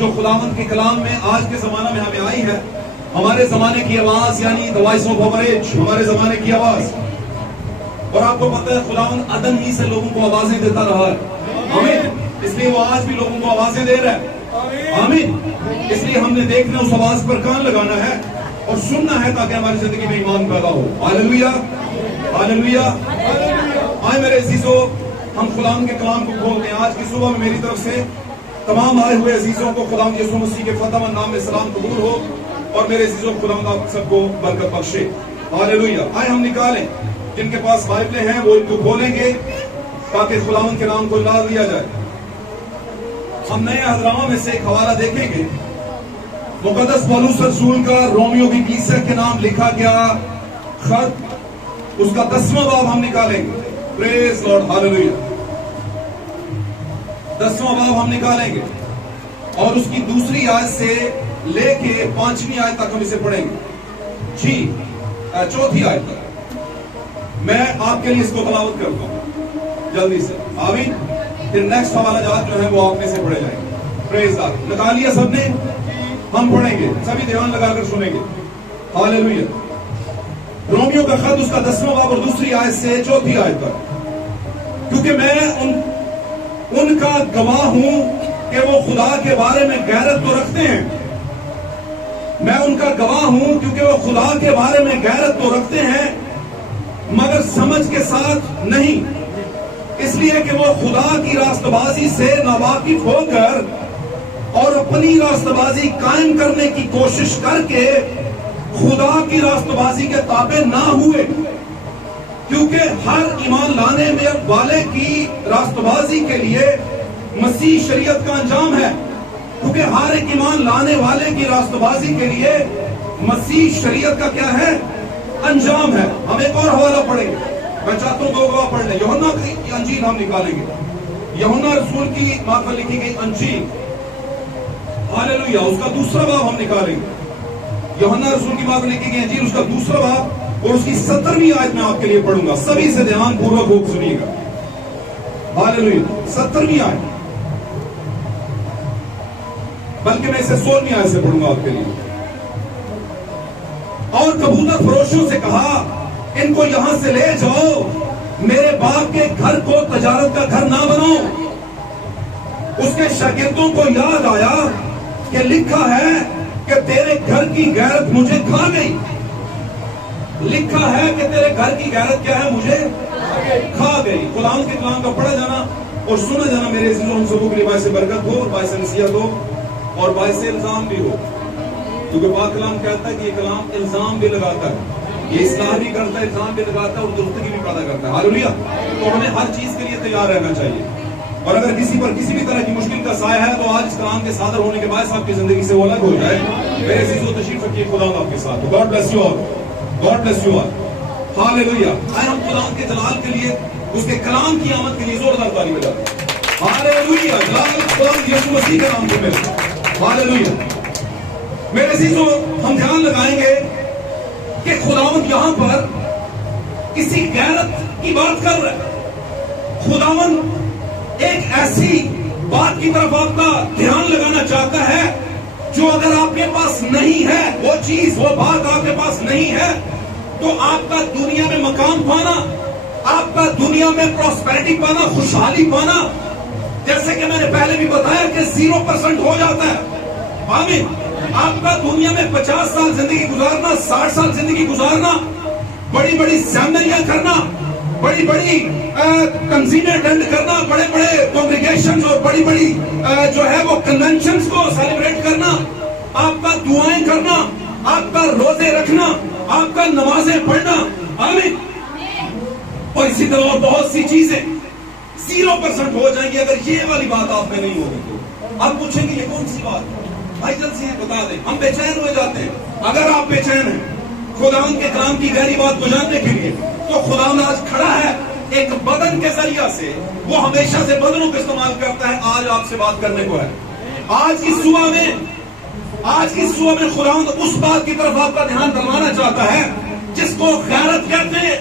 جو خداوند کے کلام میں آج کے زمانہ میں ہمیں آئی ہے، ہمارے زمانے کی آواز، یعنی the voice of our age، ہمارے زمانے کی آواز. اور آپ کو پتہ ہے خداوند عدن ہی سے لوگوں کو آوازیں دیتا رہا ہے. آمین. اس لیے وہ آج بھی لوگوں کو آوازیں دے رہا ہے. آمین. اس لیے ہم نے دیکھنا، اس آواز پر کان لگانا ہے اور سننا ہے تاکہ ہماری زندگی میں ایمان پیدا ہو. Hallelujah, hallelujah. آئے میرے عزیزو، ہم خداوند کے کلام کو کھولتے ہیں. آج کی صبح میں میری طرف سے تمام آئے ہوئے عزیزوں کو خداوند یسوع مسیح کے فتح مند نام میں سلام قبول ہو، اور میرے عزیزوں خداوند آپ سب کو برکت بخشے. ہاللویا. آئے ہم نکالیں، جن کے پاس بائبلیں ہیں وہ ان کو کھولیں گے تاکہ خداوند کے نام کو لا دیا جائے. ہم نئے عہد میں سے ایک حوالہ دیکھیں گے. مقدس پولس رسول کا رومیو کی کلیسیا کے نام لکھا گیا خط، اس کا 10واں باب ہم نکالیں گے. پریز لارڈ. ہاللویا. 10واں باب ہم نکالیں گے اور اس کی دوسری آیت سے لے کے 5ویں آیت تک ہم اسے پڑھیں گے. چوتھی آیت تک میں آپ کے لیے اس کو تلاوت کرتا ہوں جلدی سے. آمین. پھر نیکسٹ حوالہ جات جو ہے وہ آپ میں سے پڑھے جائیں گے. پریز لارڈ. لگا لیا سب نے؟ ہم پڑھیں گے، سبھی دھیان لگا کر سنیں گے. ہاللویا. رومیو کا خط، اس کا 10واں باب اور دوسری آیت سے چوتھی آیت تک. کیونکہ میں ان کا گواہ ہوں کہ وہ خدا کے بارے میں غیرت تو رکھتے ہیں. میں ان کا گواہ ہوں کیونکہ وہ خدا کے بارے میں غیرت تو رکھتے ہیں، مگر سمجھ کے ساتھ نہیں. اس لیے کہ وہ خدا کی راست بازی سے ناواقف ہو کر اور اپنی راست بازی قائم کرنے کی کوشش کر کے خدا کی راست بازی کے تابع نہ ہوئے. کیونکہ ہر ایمان لانے والے کی راست بازی کے لیے مسیح شریعت کا انجام ہے. کیونکہ ہر ایک ایمان لانے والے کی راست بازی کے لیے مسیح شریعت کا کیا ہے؟ انجام ہے. ہم ایک اور حوالہ پڑھیں گے. میں چاہتا ہوں 2 گواہ پڑھ لیں. یوحنا کی انجیل ہم نکالیں گے. یوحنا رسول کی مارفت لکھی گئی انجیل، ہاللویا، اس کا 2واں باب ہم نکالیں گے. یوحنا رسول کی مارفت لکھی گئی انجیل، اس کا 2واں باب اور اس کی 17ویں آیت میں آپ کے لیے پڑھوں گا. سبھی سے دھیان پوروک ہو سنیے گا. ہاللویا. 17ویں آیت، بلکہ میں اسے 16ویں آیت سے پڑھوں گا آپ کے لیے. اور کبوتر فروشوں سے کہا، ان کو یہاں سے لے جاؤ، میرے باپ کے گھر کو تجارت کا گھر نہ بناؤ. اس کے شاگردوں کو یاد آیا کہ لکھا ہے کہ تیرے گھر کی غیرت مجھے کھا گئی. لکھا ہے کہ تیرے گھر کی غیرت کیا ہے؟ مجھے کھا گئی. قرآن کے کلام کا پڑھا جانا اور سنا جانا میرے عزیزوں ہم سبوں کے لیے باعث برکت ہو، باعث نصیحت ہو اور باعث الزام بھی ہو. کیونکہ پاک کلام کہتا ہے کہ یہ کلام الزام بھی لگاتا ہے، یہ اصلاح بھی کرتا ہے، الزام بھی لگاتا ہے اور درستگی بھی پیدا کرتا ہے. ہاللویا. تو ہمیں ہر چیز کے لیے تیار رہنا چاہیے. اور اگر کسی پر کسی بھی طرح کی مشکل کا سایہ ہے تو آج اس کلام کے صادر ہونے کے باعث آپ کی زندگی سے وہ الگ ہو جائے. میرے عزیزو تشریف رکھیے، خدا آپ کے ساتھ. God bless you all. God bless you all. Hallelujah. آئے ہم خدا کے جلال کے لیے، اس کے کلام کی آمد کے لیے زوردار تالی بجاتے ہیں. ہاللویا. جلال خدا یسوع مسیح کے نام سے ملے. ہاللویا. میرے عزیزو ہم دھیان لگائیں گے کہ خداوند یہاں پر کسی غیرت کی بات کر رہا ہے. خداوند ایک ایسی بات کی طرف آپ کا دھیان لگانا چاہتا ہے جو اگر آپ کے پاس نہیں ہے، وہ چیز، وہ بات آپ کے پاس نہیں ہے، تو آپ کا دنیا میں مقام پانا، آپ کا دنیا میں پراسپیرٹی پانا، خوشحالی پانا، جیسے کہ میں نے پہلے بھی بتایا کہ 0% ہو جاتا ہے. آمین. آپ کا دنیا میں 50 سال زندگی گزارنا، 60 سال زندگی گزارنا، بڑی بڑی سیمنریاں کرنا، بڑی بڑی تنظیمیں اٹینڈ کرنا، بڑے بڑے کانگریگیشنز اور بڑی بڑی جو ہے وہ کنونشنز کو سیلیبریٹ کرنا، آپ کا دعائیں کرنا، آپ کا روزے رکھنا، آپ کا نمازیں پڑھنا. آمین. اور اسی طرح بہت سی چیزیں 0% ہو جائیں گی اگر یہ والی بات آپ میں نہیں ہوگی. تو آپ پوچھیں گے یہ کون سی بات ہے؟ بھائی جلد سے بتا دیں. ہم بے چین ہو جاتے ہیں. اگر آپ بے چین ہیں خداوند کے کلام کی گہری بات کو جاننے کے لیے، تو خداوند آج کھڑا ہے ایک بدن کے ذریعہ سے. وہ ہمیشہ سے بدنوں کا استعمال کرتا ہے. آج آپ سے بات کرنے کو ہے. آج کی صبح میں خداوند اس بات کی طرف آپ کا دھیان دلوانا چاہتا ہے جس کو غیرت کہتے ہیں.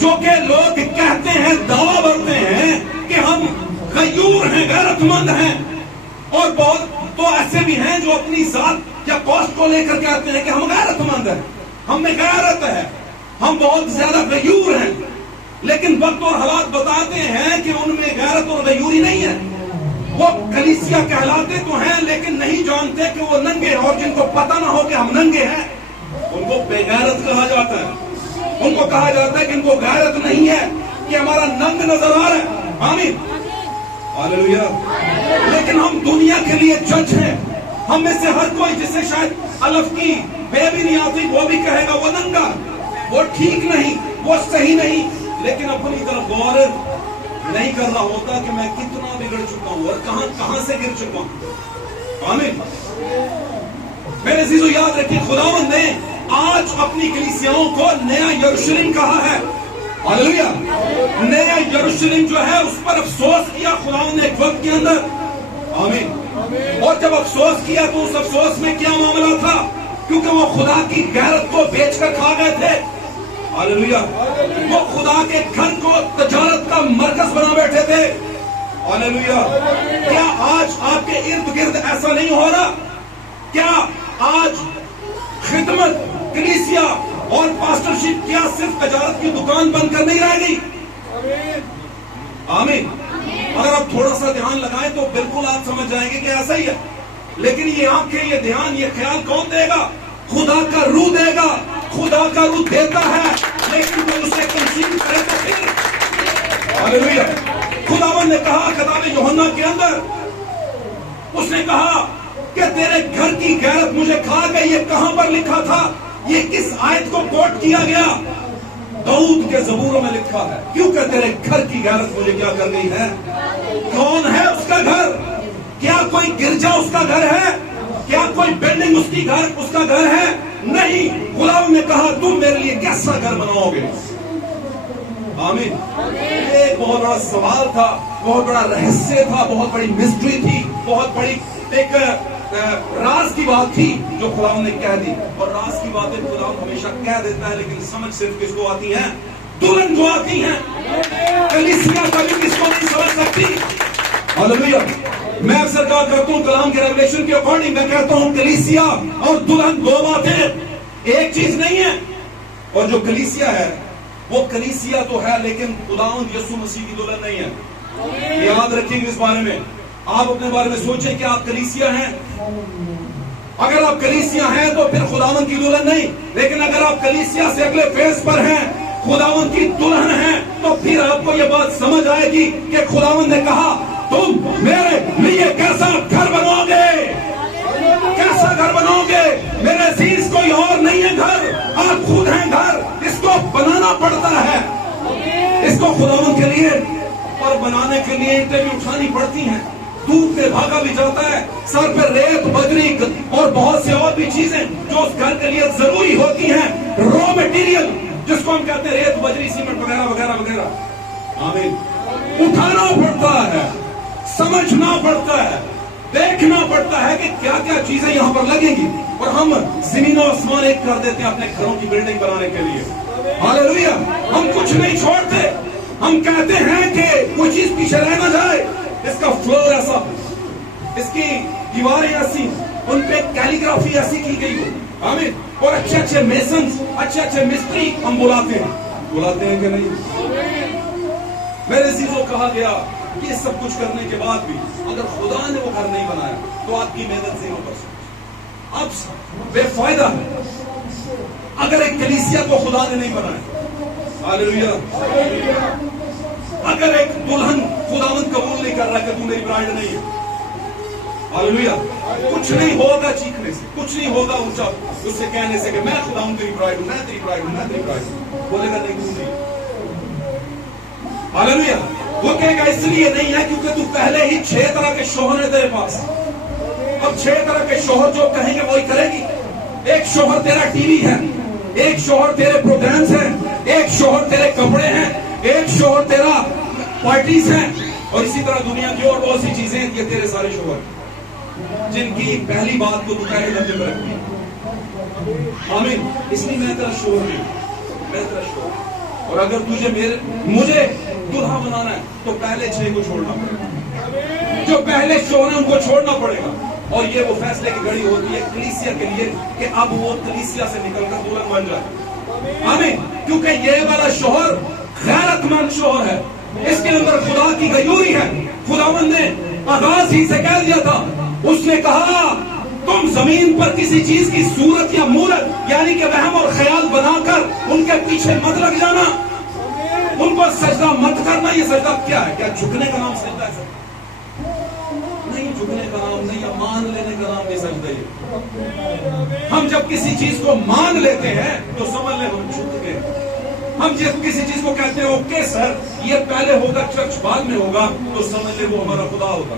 جو کہ لوگ کہتے ہیں، دعویٰ بھرتے ہیں کہ ہم غیور ہیں، غیرت مند ہیں، اور بہت تو ایسے بھی ہیں جو اپنی ذات یا کاسٹ کو لے کر کہتے ہیں کہ ہم غیرت مند ہیں، ہم میں غیرت ہے، ہم بہت زیادہ غیور ہیں، لیکن وقت اور حالات بتاتے ہیں کہ ان میں غیرت اور غیوری نہیں ہے. وہ کلیسیا کہلاتے تو ہیں لیکن نہیں جانتے کہ وہ ننگے، اور جن کو پتہ نہ ہو کہ ہم ننگے ہیں ان کو بے غیرت کہا جاتا ہے. ان کو کہا جاتا ہے کہ ان کو غیرت نہیں ہے، کہ ہمارا ننگ نظر آ رہا ہے. آمین، ہاللویا. لیکن ہم دنیا کے لیے جج ہیں. ہم میں سے ہر کوئی جسے شاید الف کی بے بھی نہیں آتی وہ بھی کہے گا وہ ننگا، وہ ٹھیک نہیں، وہ صحیح نہیں. لیکن اپنی طرف غور نہیں کرنا ہوتا کہ میں کتنا بگڑ چکا ہوں اور کہاں کہاں سے گر چکا ہوں. آمین. میرے عزیزو یاد رکھیے، خداوند نے آج اپنی کلیسیاؤں کو نیا یروشلم کہا ہے. ہاللویا. نیا یروشلم جو ہے اس پر افسوس کیا خداوند نے ایک وقت کے اندر. آمین. اور جب افسوس کیا تو اس افسوس میں کیا معاملہ تھا؟ کیونکہ وہ خدا کی غیرت کو بیچ کر کھا گئے تھے. ہاللویا. وہ خدا کے گھر کو تجارت کا مرکز بنا بیٹھے تھے. ہاللویا. کیا آج آپ کے ارد گرد ایسا نہیں ہو رہا؟ کیا آج خدمت، کلیسیا اور پاسٹرشپ کیا صرف تجارت کی دکان بند کر نہیں رہ گئی؟ آمین. اگر آپ تھوڑا سا دھیان لگائیں تو بالکل آپ سمجھ جائیں گے کہ ایسا ہی ہے. لیکن یہ آنکھیں، یہ دھیان، یہ خیال کون دے گا؟ خدا کا روح دے گا. خدا کا روح دیتا ہے لیکن وہ اسے کنسیو کرے تو پھر. ہاللویا. خداوند نے کہا کتاب یوحنا کے اندر، اس نے کہا کہ تیرے گھر کی غیرت مجھے کھا گئی. یہ کہاں پر لکھا تھا؟ یہ کس آیت کو کوٹ کیا گیا؟ داؤد کے زبوروں میں لکھا ہے، کیونکہ تیرے گھر کی غیرت مجھے کیا کر گئی ہے. کون ہے اس کا گھر؟ کیا کوئی گرجا اس کا گھر ہے؟ کیا کوئی بلڈنگ اس کا گھر ہے؟ نہیں. غلام نے کہا تم میرے لیے کیسا گھر بناؤ گے؟ آمین. ایک بہت بڑا سوال تھا، بہت بڑا رہسیہ تھا، بہت بڑی مسٹری تھی، بہت بڑی ایک راز کی بات تھی جو خداوند نے کہہ دی. اور راز کی باتیں خداوند ہمیشہ کہہ دیتا ہے، لیکن سمجھ صرف کس کو آتی ہیں؟ دلہن جو آتی ہیں. کلیسیا کبھی کس کو نہیں سمجھ سکتی. ہاللویا. میں اکثر کہا کرتا ہوں کلام کے ریولیشن کے اکارڈنگ میں کہتا ہوں کلیسیا اور دلہن دو باتیں ایک چیز نہیں ہے. اور جو کلیسیا ہے وہ کلیسیا تو ہے لیکن خداوند یسوع مسیح کی دلہن نہیں ہے. یاد رکھیں گے اس بارے میں. آپ اپنے بارے میں سوچیں کہ آپ کلیسیا ہیں. اگر آپ کلیسیا ہیں تو پھر خداوند کی دلہن نہیں. لیکن اگر آپ کلیسیا سے اگلے فیز پر ہیں، خداوند کی دلہن ہیں، تو پھر آپ کو یہ بات سمجھ آئے گی کہ خداوند نے کہا تم میرے لیے کیسا گھر بناؤ گے. کیسا گھر بناؤ گے؟ میرے عزیز کوئی اور نہیں ہے گھر، آپ خود ہیں گھر. اس کو بنانا پڑتا ہے، اس کو خداوند کے لیے، اور بنانے کے لیے اینٹیں بھی اٹھانی پڑتی ہیں، دودھ پہ بھاگا بھی جاتا ہے، سر پہ ریت، بجری اور بہت سے اور بھی چیزیں جو اس گھر کے لیے ضروری ہوتی ہیں. رو میٹیریل جس کو ہم کہتے ہیں ریت، بجری، سیمنٹ وغیرہ وغیرہ وغیرہ. آمین. اٹھانا پڑتا ہے، سمجھنا پڑتا ہے، دیکھنا پڑتا ہے کہ کیا کیا چیزیں یہاں پر لگیں گی. اور ہم زمین و آسمان ایک کر دیتے ہیں اپنے گھروں کی بلڈنگ بنانے کے لیے. ہاللویا. ہم کچھ نہیں چھوڑتے. ہم کہتے ہیں کہ کوئی چیز پیچھے رہ نہ جائے. اس کا فلور ایسا، اس کی دیواریں ایسی، ان پہ کیلیگرافی ایسی کی گئی ہو. آمین. اور اچھے اچھے میسنز، اچھے اچھے مستری ہم بلاتے ہیں کہ نہیں؟ میرے عزیزوں کہا گیا یہ سب کچھ کرنے کے بعد بھی اگر خدا نے وہ گھر نہیں بنایا تو آپ کی محنت 0%. اب بے فائدہ ہے اگر ایک کلیسیا کو خدا نے نہیں بنایا. ہاللویا. اگر ایک دلہن خداوند قبول نہیں کر رہا کہ تم میری برائڈ نہیں ہے. ہاللویا. کچھ نہیں ہوگا چیخنے سے، کچھ نہیں ہوگا اونچا اس سے کہنے سے کہ میں خداوند تیری برائڈ ہوں، میں تیری برائڈ ہوں، میں تیری برائڈ ہوں. بولے گا نہیں، تم نہیں. ہاللویا. وہ کہے گا اس لیے نہیں ہے کیونکہ تو پہلے ہی 6 طرح کے شوہر ہیں تیرے پاس. اب 6 طرح کے شوہر جو کہیں گے وہی کرے گی. ایک شوہر تیرا ٹی وی ہے، ایک شوہر تیرے پروگرامز ہیں، ایک شوہر تیرے کپڑے ہیں، ایک شوہر تیرا پارٹیز ہیں، اور اسی طرح دنیا کی اور بہت سی چیزیں. یہ تیرے سارے شوہر جن کی پہلی بات کو تو پہلے درجے پر رکھتی ہے. آمین. اس لیے میں تیرا شوہر نہیں، میں تیرا شوہر. اور اگر تجھے مجھے دلہا بنانا ہے تو پہلے 6 کو چھوڑنا پڑے گا. جو پہلے شوہر ہیں ان کو چھوڑنا پڑے گا. اور یہ وہ فیصلے کی گھڑی ہوتی ہے کلیسیا کے لیے کہ اب وہ کلیسیا سے نکل کر دلہن بن جائے. آمین. کیونکہ یہ والا شوہر غیرت مند شوہر ہے, اس کے اندر خدا کی غیوری ہے. خداوند نے آغاز ہی سے کہہ دیا تھا, اس نے کہا تم زمین پر کسی چیز کی صورت یا مورت یعنی کہ وہم اور خیال بنا کر ان کے پیچھے مت لگ جانا, ان کو سجدہ مت کرنا. یہ سجدہ کیا ہے؟ کیا جھکنے کا نام سجدہ ہے؟ نہیں, جھکنے کا نام نہیں, یا مان لینے کا نام نہیں سجدہ. یہ ہم جب کسی چیز کو مان لیتے ہیں تو سمجھ لیں ہم جھک گئے. ہم جب کسی چیز کو کہتے ہیں اوکے سر یہ پہلے ہوگا چرچ بعد میں ہوگا, تو سمجھ لیں وہ ہمارا خدا ہوگا.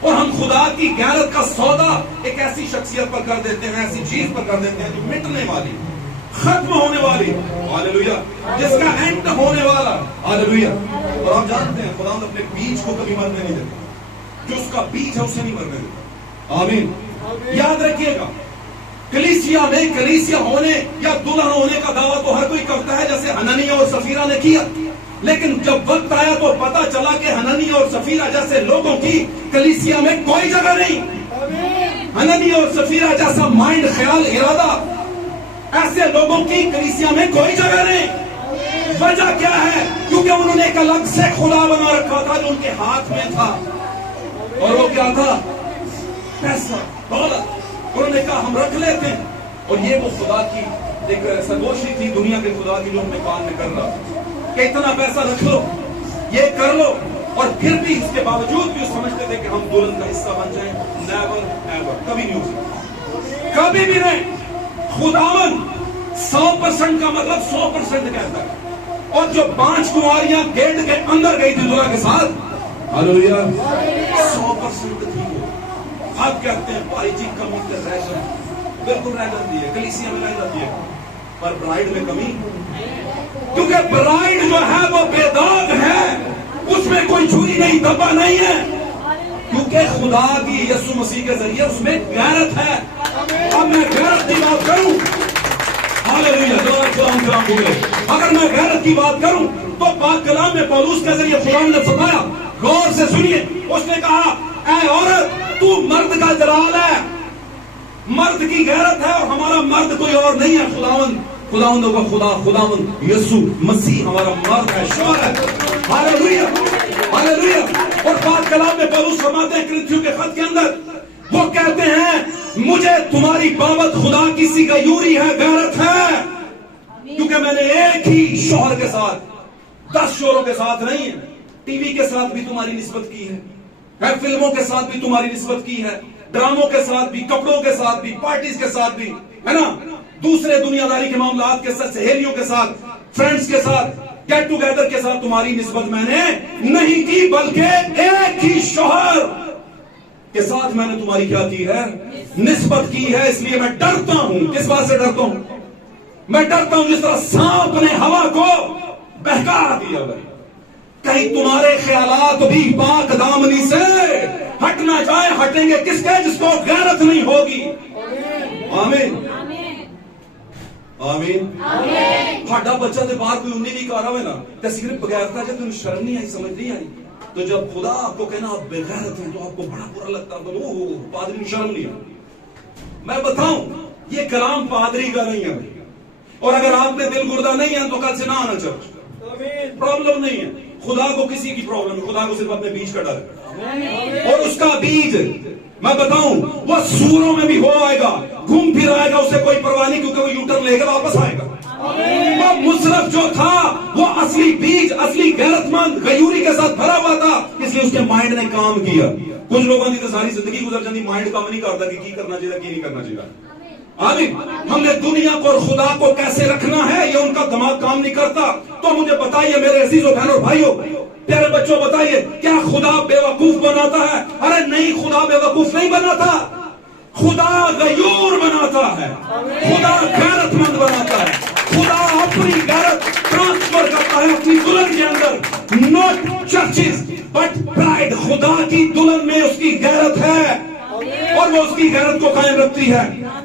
اور ہم خدا کی غیرت کا سودا ایک ایسی شخصیت پر کر دیتے ہیں, ایسی چیز پر کر دیتے ہیں جو مٹنے والی, ختم ہونے والی, ہاللویا, جس کا اینڈ ہونے والا, ہاللویا. اور آپ جانتے ہیں خدا اپنے بیج کو کبھی مرنے نہیں دیتا, جو اس کا بیج ہے اسے نہیں مرنے دیتا. آمین. یاد رکھیے گا, کلیسیا میں کلیسیا ہونے یا دلہن ہونے کا دعویٰ تو ہر کوئی کرتا ہے جیسے حنانیہ اور سفیرہ نے کیا, لیکن جب وقت آیا تو پتا چلا کہ حنانیہ اور سفیرہ جیسے لوگوں کی کلیسیا میں کوئی جگہ نہیں. حنانیہ اور سفیرہ جیسا مائنڈ, خیال, ارادہ ایسے لوگوں کی کلیسیا میں کوئی جگہ نہیں. وجہ کیا ہے؟ کیونکہ انہوں نے ایک الگ سے خدا بنا رکھا تھا جو ان کے ہاتھ میں تھا, اور وہ کیا تھا؟ پیسہ, دولت. انہوں نے کہا ہم رکھ لیتے ہیں. اور یہ وہ خدا کی ایک سرگوشی تھی دنیا کے خدا کی جو ہم نے کام میں کر رہا کہ اتنا پیسہ رکھ لو, یہ کر لو, اور پھر بھی اس کے باوجود بھی سمجھتے تھے کہ ہم دلہن کا حصہ بن جائیں. نیور ایور, کبھی نہیں ہو سکتا, کبھی بھی نہیں. خداوند 100% کا مطلب 100% کہتا ہے. اور جو 5 کنواریاں گیٹ کے اندر گئی تھی دلہا کے ساتھ, ہاللویا, 100% تھی وہ. آپ کہتے ہیں بھائی جی کمی کر رہ جائیں, بالکل رہ جاتی ہے, کلیسیا میں رہ جاتی ہے, پر برائڈ میں کمی, کیونکہ برائڈ جو ہے وہ بے داغ ہے, اس میں کوئی جھوری نہیں, دبا نہیں ہے, کیونکہ خدا کی یسوع مسیح کے ذریعے اس میں غیرت ہے. اب میں غیرت کی بات کروں, ہاللویا, سلام بولے, اگر میں غیرت کی بات کروں تو پاک کلام میں پولس کے ذریعے خدا نے فرمایا, غور سے سنیے, اس نے کہا اے عورت تو مرد کا جلال ہے, مرد کی غیرت ہے, اور ہمارا مرد کوئی اور نہیں ہے, خداوندوں کا خدا, خداوند یسوع مسیح ہمارا مرد ہے, شوہر ہے. Hallelujah, hallelujah. اور پاک کلام میں پولس فرماتے ہیں کرنتھیوں کے خط کے اندر, وہ کہتے ہیں مجھے تمہاری بابت خدا کی سی غیوری ہے, غیرت ہے, کیونکہ میں نے ایک ہی شوہر کے ساتھ 10 شوہروں کے ساتھ نہیں ہے. ٹی وی کے ساتھ بھی تمہاری نسبت کی ہے, فلموں کے ساتھ بھی تمہاری نسبت کی ہے, ڈراموں کے ساتھ بھی, کپڑوں کے ساتھ بھی, پارٹیز کے ساتھ بھی, ہے نا, دوسرے دنیا داری کے معاملات کے ساتھ, سہیلیوں کے ساتھ, فرینڈز کے ساتھ, گیٹ ٹوگیدر کے ساتھ تمہاری نسبت میں نے نہیں کی, بلکہ ایک ہی شوہر کے ساتھ میں نے تمہاری کیا کی ہے؟ نسبت کی ہے. اس لیے میں ڈرتا ہوں. کس بات سے ڈرتا ہوں؟ میں ڈرتا ہوں جس طرح سانپ نے ہوا کو بہکا دیا, کہیں تمہارے خیالات بھی پاک دامنی سے ہٹ نہ جائے. ہٹیں گے کس کے؟ جس کو غیرت نہیں ہوگی. آمین, آمین. ہاڈا بچہ تے باہر کوئی 19 کا رہا ہے نا, تے صرف بغیرتا جب تم شرم نہیں آئی, سمجھ نہیں آئی, تو جب خدا آپ کو کہنا آپ بے غیرت ہیں تو آپ کو بڑا برا لگتا ہے, تو پادری شرم نہیں آئی. میں بتاؤں یہ کلام پادری کا نہیں ہے, اور اگر آپ میں دل گردہ نہیں ہے تو کل سے نہ آنا چرچ. پرابلم نہیں ہے, خدا کو کسی کی پرابلم ہے, خدا کو صرف اپنے بیج کا ڈر ہے, اور اس کا بیج میں بتاؤں وہ سوروں میں بھی ہو آئے گا, گھوم پھر آئے گا, اسے کوئی پرواہ نہیں, کیونکہ وہ یوٹرن لے کے واپس آئے گا. وہ مصرف جو تھا وہ اصلی بیج, اصلی غیرت مند غیوری کے ساتھ بھرا ہوا تھا, اس لیے اس کے مائنڈ نے کام کیا. کچھ لوگوں نے تو ساری زندگی گزر جاتی, مائنڈ کام نہیں کرتا کہ کی کرنا چاہیے کی نہیں کرنا چاہیے. آمین. ہم نے دنیا کو اور خدا کو کیسے رکھنا ہے یہ ان کا دماغ کام نہیں کرتا. تو مجھے بتائیے میرے عزیزو بہنوں بھائیو, پیارے بچوں, بتائیے کیا خدا بے وقوف بناتا ہے؟ ارے نہیں, خدا بے وقوف نہیں بناتا, خدا غیور بناتا ہے, خدا غیرت مند بناتا ہے, خدا اپنی غیرت ٹرانسفر کرتا ہے اپنی دلہن کے اندر. نوٹ چرچز بٹ برائڈ, خدا کی دلہن میں اس کی غیرت ہے, اور وہ اس کی غیرت کو قائم رکھتی ہے.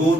2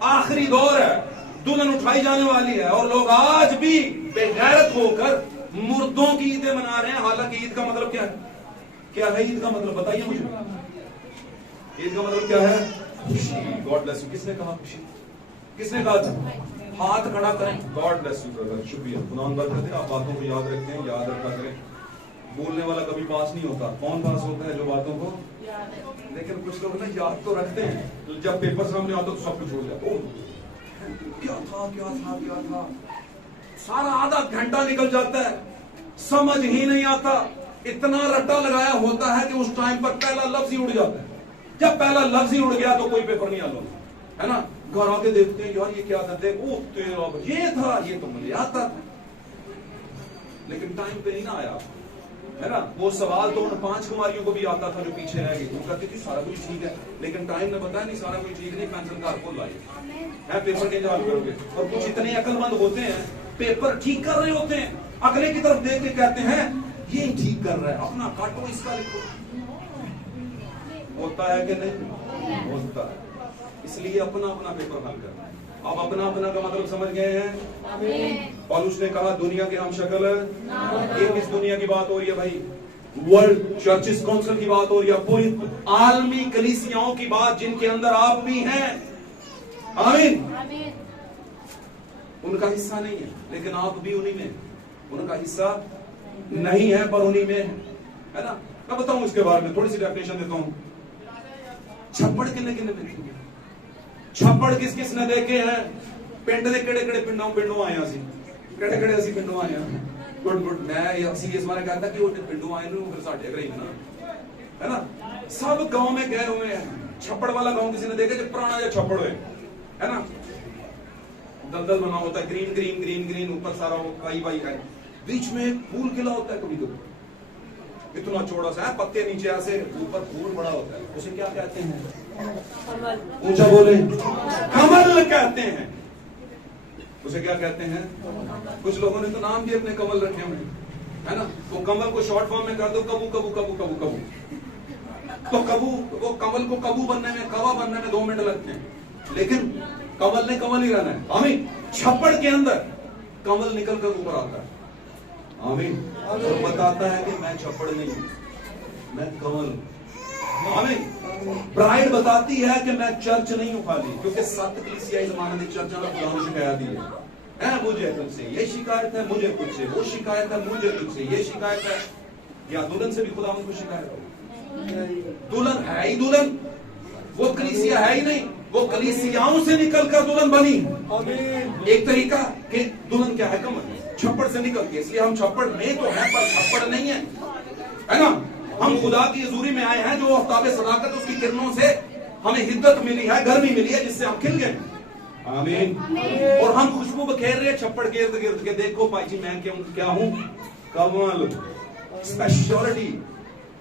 آخری دور ہے, دلہن اٹھائی جانے والی ہے, اور لوگ آج بھی بے غیرت ہو کر مردوں کی عیدیں منا رہے ہیں. حالانکہ عید کا مطلب کیا ہے؟ کیا ہے عید کا مطلب؟ بتائیے مجھے. عید کا مطلب کیا ہے؟ خوشی. God bless you. کس نے کہا خوشی؟ کس نے کہا تھا؟ ہاتھ کھڑا کریں. گاڈ بلیس یو برادر, شکریہ. خدا برکت دے. آپ باتوں کو یاد رکھتے ہیں, یاد رکھا کریں. بولنے والا کبھی پاس نہیں ہوتا. کون پاس ہوتا ہے؟ جو باتوں کو. لیکن کچھ لوگ نا یاد تو رکھتے ہیں, جب پیپر سامنے آتا تو سب کچھ چھوڑ جاتا. کیا تھا کیا تھا کیا تھا, سارا آدھا گھنٹہ نکل جاتا ہے, سمجھ ہی نہیں آتا. اتنا رٹا لگایا ہوتا ہے کہ اس ٹائم پر پہلا لفظ ہی اڑ جاتا ہے. جب پہلا لفظ ہی اڑ گیا تو کوئی پیپر نہیں آتا ہے نا. گھر آ کے دیکھتے ہیں یار یہ کیا تھا, دیکھو یہ تھا, یہ تو مجھے آتا تھا, لیکن ٹائم پہ نہیں نہ آیا ہے نا. وہ سوال تو ان 5 کماریوں کو بھی آتا تھا جو پیچھے رہ گئی. وہ کہتی تھی سارا کچھ ٹھیک ہے, لیکن ٹائم نے بتایا نہیں سارا کچھ ٹھیک نہیں, پینسل کار کو لائے ہے, پیپر کے جواب کرو گے. اور کچھ اتنے عقل مند ہوتے ہیں, پیپر ٹھیک کر رہے ہوتے ہیں, اگلے کی طرف دیکھ کے کہتے ہیں یہ ٹھیک کر رہا ہے, اپنا کاٹو اس کا لکھو. ہوتا ہے کہ نہیں ہوتا ہے. اس لیے اپنا اپنا پیپر حل کرنا ہے. آپ اپنا اپنا کا مطلب سمجھ گئے ہیں. پالوس نے کہا دنیا کے ہم شکل. یہ کس دنیا کی بات ہو رہی ہے بھائی؟ ورلڈ چرچز کونسل کی بات ہو رہی ہے, پوری عالمی کلیسیاؤں کی بات, جن کے اندر آپ بھی ہیں. آمین. ان کا حصہ نہیں ہے لیکن آپ بھی انہی میں. ان کا حصہ نہیں ہے پر انہی میں ہے نا. میں بتاؤں اس کے بارے میں تھوڑی سی ڈیفینیشن دیتا ہوں. چھپڑ کنے کنے دیکھے, چھپڑ کس کس نے دیکھے ہیں؟ پنڈ دے کڑے کڑے پنڈوں آئے ہیں, کڑے کڑے اسی پنڈوں آئے ہیں. Good good. میں سیریس مانے کہتا کہ وہ پنڈوں آئے نا پھر ساٹھے کریں نا ہے نا. سب گاؤں میں گئے ہوئے ہیں. چھپڑ والا گاؤں کسی نے دیکھا جو پرانا جو چھپڑ ہوئے ہے نا, دلدل بنا ہوتا ہے, گرین گرین گرین گرین, اوپر سارا وہ کائی بائی ہے, بیچ میں ایک پھول کھلا ہوتا ہے کبھی کبھی, اتنا چوڑا سا ہے, پتے نیچے ایسے, اوپر پھول بڑا ہوتا ہے. اسے کیا کہتے ہیں؟ اونچا بولے. کمل کہتے ہیں. اسے کیا کہتے ہیں؟ کچھ لوگوں نے تو نام بھی اپنے کمل رکھے ہوئے ہے نا. وہ کمل کو شارٹ فارم میں کر دو کبو کبو کبو کبو کبو, تو کبو, وہ کمل کو کبو بننے میں, کوا بننے میں 2 منٹ لگتے ہیں, لیکن کمل نے کمل ہی رہنا ہے. آمین. چھپڑ کے اندر کمل نکل کر اوپر آتا ہے. آمین. اور بتاتا ہے کہ میں چھپڑ نہیں ہوں, میں کمل. آمین. برائڈ بتاتی ہے کہ میں چرچ نہیں ہوں خالی, کیونکہ 7 کلیسیائی زمانے کی چرچوں کا خدا نے شکایت دی ہے. مجھے تم سے یہ شکایت ہے, مجھے کچھ سے وہ شکایت ہے, مجھے کچھ سے یہ شکایت ہے. یا دلہن سے بھی خدا ان کو شکایت ہے. دلہن ہے ہی دلہن, وہ کلیسیا ہے ہی نہیں, وہ کلیسیاؤں سے نکل کر دلہن بنی. ایک طریقہ کہ دلہن کیا ہے؟ کمل, چھپڑ سے نکل کے. اس لیے ہم چھپڑ میں تو ہیں پر چھپڑ نہیں ہے نا. ہم خدا کی حضوری میں آئے ہیں, جو آفتاب صداقت اس کی کرنوں سے ہمیں حدت ملی ہے, گرمی ملی ہے, جس سے ہم کھل گئے. آمین. اور ہم خوشبو بکھیر رہے ہیں چھپڑ کے ارد گرد کے. دیکھو بھائی جی میں کیا ہوں؟ کمل. اسپیشلٹی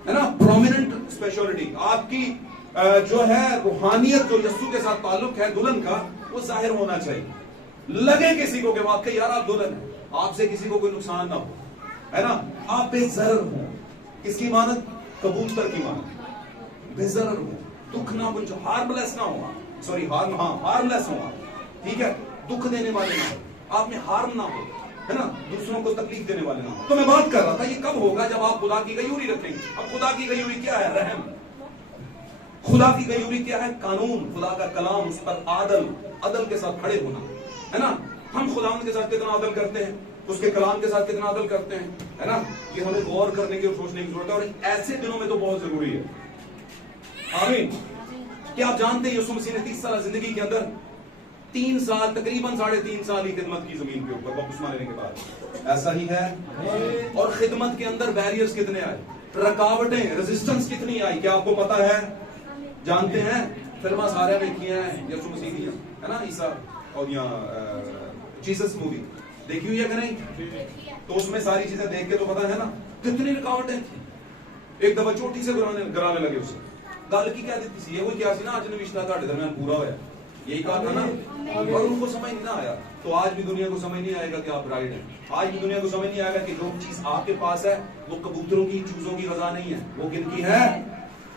ہے نا, پرومیننٹ اسپیشلٹی. آپ کی جو ہے روحانیت, جو یسوع کے ساتھ تعلق ہے دلہن کا, وہ ظاہر ہونا چاہیے. لگے کسی کو کہ واقعی یار آپ دلہن ہیں, آپ سے کسی کو کوئی نقصان نہ ہو ہے نا. آپ بے ضرر ہوں. کس کی مانت؟ کبوتر کی مانت. بے ضرر ہوں, دکھ نہ پہنچو, ہارملیس نہ ہوا, سوری ہارملیس ہوا, ٹھیک ہے, دکھ دینے والے نہ ہو, آپ میں ہارم نہ ہو ہے نا, دوسروں کو تکلیف دینے والے نہ ہو. تو میں بات کر رہا تھا یہ کب ہوگا؟ جب آپ خدا کی غیوری رکھیں گے. اب خدا کی غیوری کیا ہے؟ رحم. خدا کی غیوری کیا ہے؟ قانون, خدا کا کلام, اس پر عدل کے ساتھ کھڑے ہونا ہے نا. ہم خداوند کے ساتھ کتنا عدل کرتے ہیں, اس کے کلام کے ساتھ کتنا عدل کرتے ہیں ہے نا, کہ ہمیں غور کرنے کی اور سوچنے کی ضرورت ہے. اور ایسے دنوں میں تو بہت ضروری ہے. آمین. کیا آپ جانتے ہیں یسوع مسیح نے 30 سالہ زندگی کے اندر 3 سال, تقریباً 3.5 سال ہی خدمت کی زمین کے اوپر بپتسمہ لینے کے بعد. ایسا ہی ہے. اور خدمت کے اندر بیریئرز کتنے آئے, رکاوٹیں, ریزسٹنس کتنی آئی, کیا آپ کو پتا ہے؟ جانتے ہیں؟ فلمیں سارے میں کیا ہیں یسوع مسیح کی ہے نا, عیسیٰ اور یہاں جیسس مووی دیکھی ہوئی ہے کہ نہیں؟ تو اس میں ساری چیزیں دیکھ کے تو پتا ہے نا کتنی رکاوٹیں تھیں. ایک دفعہ چوٹی سے گرانے لگے اسے. گل کی کیا دیتی سی, یہ وہی کیا سی نا, اجنبی رشتہ تہاڈے درمیان پورا ہوا, یہی کہا تھا نا. اور ان کو سمجھ نہیں آیا. تو آج بھی دنیا کو سمجھ نہیں آئے گا کہ آپ برائڈ ہیں. آج بھی دنیا کو سمجھ نہیں آئے گا کہ جو چیز آپ کے پاس ہے وہ کبوتروں کی, چوزوں کی غذا نہیں ہے, وہ کن کی ہے؟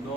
9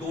2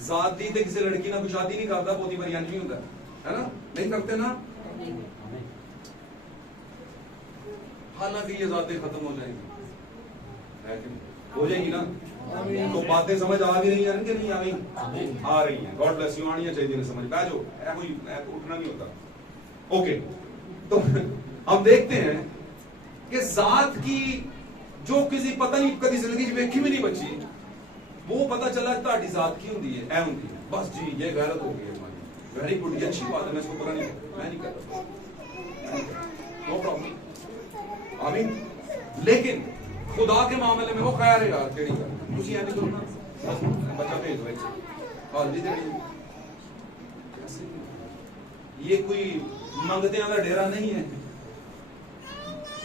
ذات دی تے کسی لڑکی نہ کوئی شادی نہیں کرتا بہت ہی بڑی نہیں ہوتا ہے نا, نہیں کرتے نا. حالانکہ یہ ذاتیں ختم ہو جائیں گی, ہو جائیں گی نا. تو باتیں سمجھ آ بھی رہی ہیں کہ نہیں آ رہی ہیں. گاڈ بلیس یو, آنی چاہیے سمجھ. بیٹھو, کوئی اٹھنا نہیں ہوتا. اوکے, تو ہم دیکھتے ہیں کہ ذات کی جو کسی پتہ نہیں کدی زندگی ویکھی بھی نہیں بچی, وہ پتہ چلا تہاڈی ذات کی ہوندی ہے, اے ہوندی ہے بس جی, یہ غیرت ہو گئی ہے ہماری. ویری گڈ, یہ اچھی بات ہے, میں اس کو پورا نہیں کرتا, میں نہیں کرتا, نو پرابلم. آمین. لیکن خدا کے معاملے میں وہ خیر ہے یار, کیڑی گل تسی ایندی کرو نا, بچہ بھیج دو ایک حال بھی دینی. یہ کوئی منگتیاں کا ڈیرا نہیں ہے.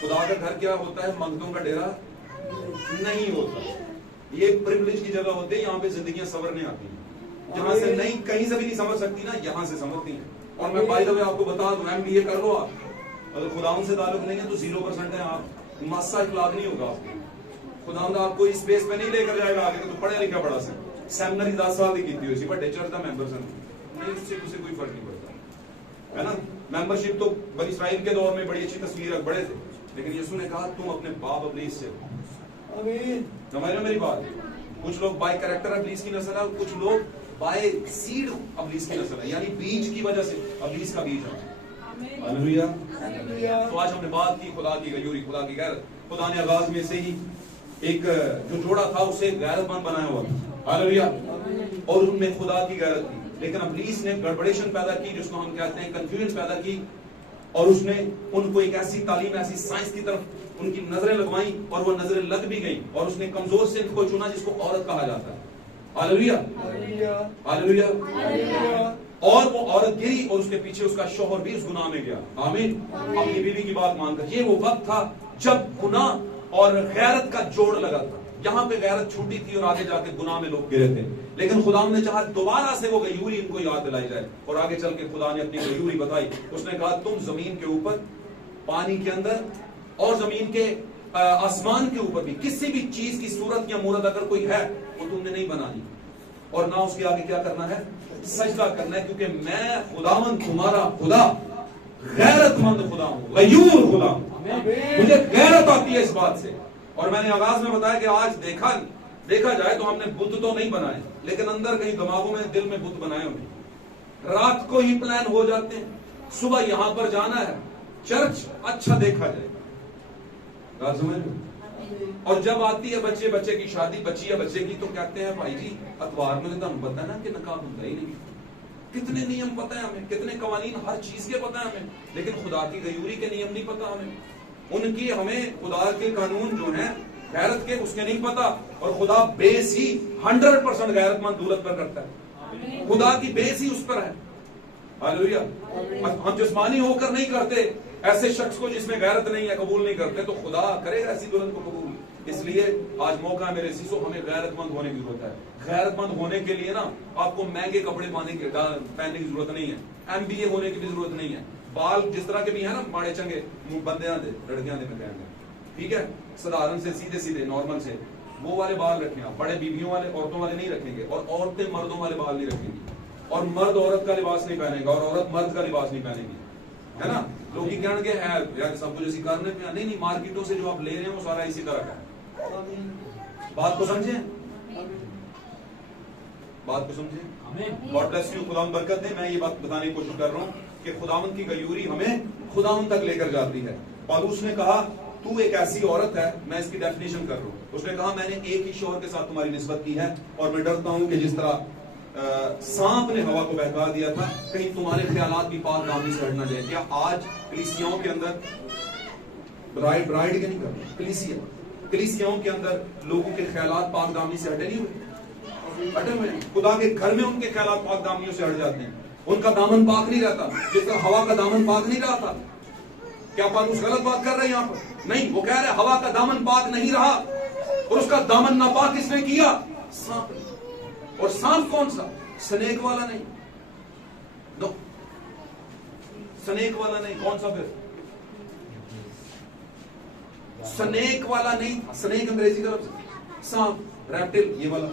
خدا کا گھر کیا ہوتا ہے؟ منگتوں کا ڈیرا نہیں ہوتا. یہ پریویلیج کی جگہ ہوتے ہیں, یہاں پہ زندگیاں سنورنے آتی ہیں. جہاں سے نہیں, کہیں سے بھی نہیں سمجھ سکتی نا, یہاں سے سمجھتی ہیں. اور میں بائی دا وے آپ کو بتا دوں, ایم بی اے کر لو آپ, اگر خداوند سے تعلق نہیں ہے تو 0% ہے آپ, ماسا اخلاق نہیں ہوگا آپ. خداوند آپ کو اس بیس پہ نہیں لے کر جائے گا آگے, تو پڑھا لکھا بڑا سے سیمنری 10 سال کی ہوئی سی, بڑے چرچ کا ممبر سن نہیں, اس سے کوئی فرق نہیں پڑتا ہے نا. ممبرشپ تو بنی اسرائیل کے دور میں بڑی اچھی تصویر بڑے تھے, لیکن یسوع نے کہا تم اپنے باپ ابلیس سے ہو. سمجھ رہے میری بات؟ کچھ لوگ بائی کریکٹر ابلیس کی نسل ہے, اور کچھ لوگ بائی سیڈ ابلیس کی نسل ہے, یعنی بیج کی وجہ سے ابلیس کا بیج ہے. ہاللویا. تو آج ہم نے بات کی خدا کی غیوری, خدا کی غیرت. خدا نے آغاز میں سے ہی ایک جو جوڑا تھا اسے غیرت مند بنایا ہوا تھا. ہاللویا. اور ان میں خدا کی غیرت تھی, لیکن ابلیس نے گڑبڑیشن پیدا کی, جس کو ہم کہتے ہیں کنفیوژن پیدا کی, اور اس نے ان کو ایک ایسی تعلیم, ایسی سائنس کی طرف ان کی نظریں لگوائیں, اور وہ نظریں لگ بھی گئیں, اور اس نے کمزور صنف کو چنا جس کو عورت کہا جاتا ہے. ہاللویا. ہاللویا. اور وہ عورت گری, اور اس کے پیچھے اس کا شوہر بھی اس گناہ میں گیا. آمین. اپنی بیوی کی بات مان کر. یہ وہ وقت تھا جب گناہ اور غیرت کا جوڑ لگا تھا. یہاں پہ غیرت چھوٹی تھی اور آگے جا کے گناہ میں لوگ گرے تھے, لیکن خدا نے چاہا دوبارہ سے وہ غیوری ان کو یاد دلائی جائے, اور آگے چل کے خدا نے اپنی غیوری بتائی. اس نے کہا تم زمین کے اوپر, پانی کے اندر, اور زمین کے آسمان کے اوپر بھی کسی بھی چیز کی صورت یا مورت اگر کوئی ہے وہ تم نے نہیں بنانی, اور نہ اس کے آگے کیا کرنا ہے, سجدہ کرنا ہے, کیونکہ میں خداوند تمہارا خدا غیرت مند خدا ہوں, غیور خدا ہوں. مجھے غیرت آتی ہے اس بات سے. اور میں نے آغاز میں بتایا کہ آج دیکھا جائے تو ہم نے بت تو نہیں بنائے, لیکن اندر کہیں دماغوں میں, دل میں بت بنائے ہوئے. رات کو ہی پلان ہو جاتے ہیں, صبح یہاں پر جانا ہے, چرچ اچھا دیکھا جائے. بات سمجھ میں؟ اور جب آتی ہے بچے کی شادی, بچی یا بچے کی, تو کہتے ہیں بھائی جی اتوار میں تو ہم پتہ نا کہ نکاح ہوتا ہی نہیں. کتنے نیم پتہ ہے ہمیں, کتنے قوانین ہر چیز کے پتہ ہے ہمیں, لیکن خدا کی غیوری کے نیم نہیں پتہ ہمیں. ان کی ہمیں خدا کے قانون جو ہیں غیرت کے, اس کے نہیں پتا. اور خدا بیس ہی 100% غیرت مند دولت پر کرتا ہے. خدا کی بیس ہی اس پر ہے. ہاللویا. ہم جسمانی ہو کر نہیں کرتے, ایسے شخص کو جس میں غیرت نہیں ہے قبول نہیں کرتے, تو خدا کرے گا ایسی دولت کو قبول. اس لیے آج موقع ہے میرے عزیزو, ہمیں غیرت مند ہونے کی ضرورت ہے. غیرت مند ہونے کے لیے نا آپ کو مہنگے کپڑے پہننے کی ضرورت نہیں ہے, MBA ہونے کی بھی ضرورت نہیں ہے. بال جس طرح کے بھی ہیں نا, ماڑے چنگے بندیاں دے, لڑکیاں دے, میں کہیں گے ٹھیک ہے, سدھارن سے, سیدھے نارمل سے, وہ والے بال رکھیں آپ. بڑے بیویوں والے, عورتوں والے نہیں رکھیں گے, اور عورتیں مردوں والے بال نہیں رکھیں گی, اور مرد عورت کا لباس نہیں پہنے گا, اور عورت مرد کا لباس نہیں پہنے گی, ہے نا. لوگ ہی کہنے کے یار سب کچھ اسی کرنے پہ, نہیں, مارکیٹوں سے جو آپ لے رہے ہیں وہ سارا اسی طرح کا ہے. بات کو سمجھیں, بات کو سمجھیں. گاڈ بلیس یو, خداوند برکت دے. میں یہ بات بتانے کی کوشش کر رہا ہوں کہ خداوند کی غیوری ہمیں خداوند تک لے کر جاتی ہے. پالوس نے کہا تو ایک ایسی عورت ہے, میں اس کی ڈیفینیشن کر رہا ہوں. اس نے کہا میں نے ایک ہی شوہر کے ساتھ تمہاری نسبت کی ہے, اور میں ڈرتا ہوں کہ جس طرح سانپ نے ہوا کو بہکا دیا تھا, کہیں تمہارے خیالات بھی پاک دامنی سے ہٹ نہ جائے. کیا آج کلیسیاؤں کے اندر, برائڈ کے نہیں کرتے, کلیسیاؤں کے اندر لوگوں کے خیالات پاک دامنی سے ہٹے نہیں ہوئے؟ ہٹے ہوئے. خدا کے گھر میں ان کے خیالات پاک دامنیوں سے ہٹ جاتے ہیں, ان کا دامن پاک نہیں رہتا, جس طرح ہوا کا دامن پاک نہیں رہا تھا. کیا پالوس غلط بات کر رہے ہیں یہاں پر؟ نہیں, وہ کہہ رہے ہوا کا دامن پاک نہیں رہا, اور اس کا دامن ناپاک کس نے کیا؟ سانپ. اور سانپ کون سا؟ سنیک والا نہیں, نو, سنیک والا نہیں. کون سا پھر؟ سنیک والا نہیں. سنیک انگریزی کا لفظ, سانپ, ریپٹل, یہ والا.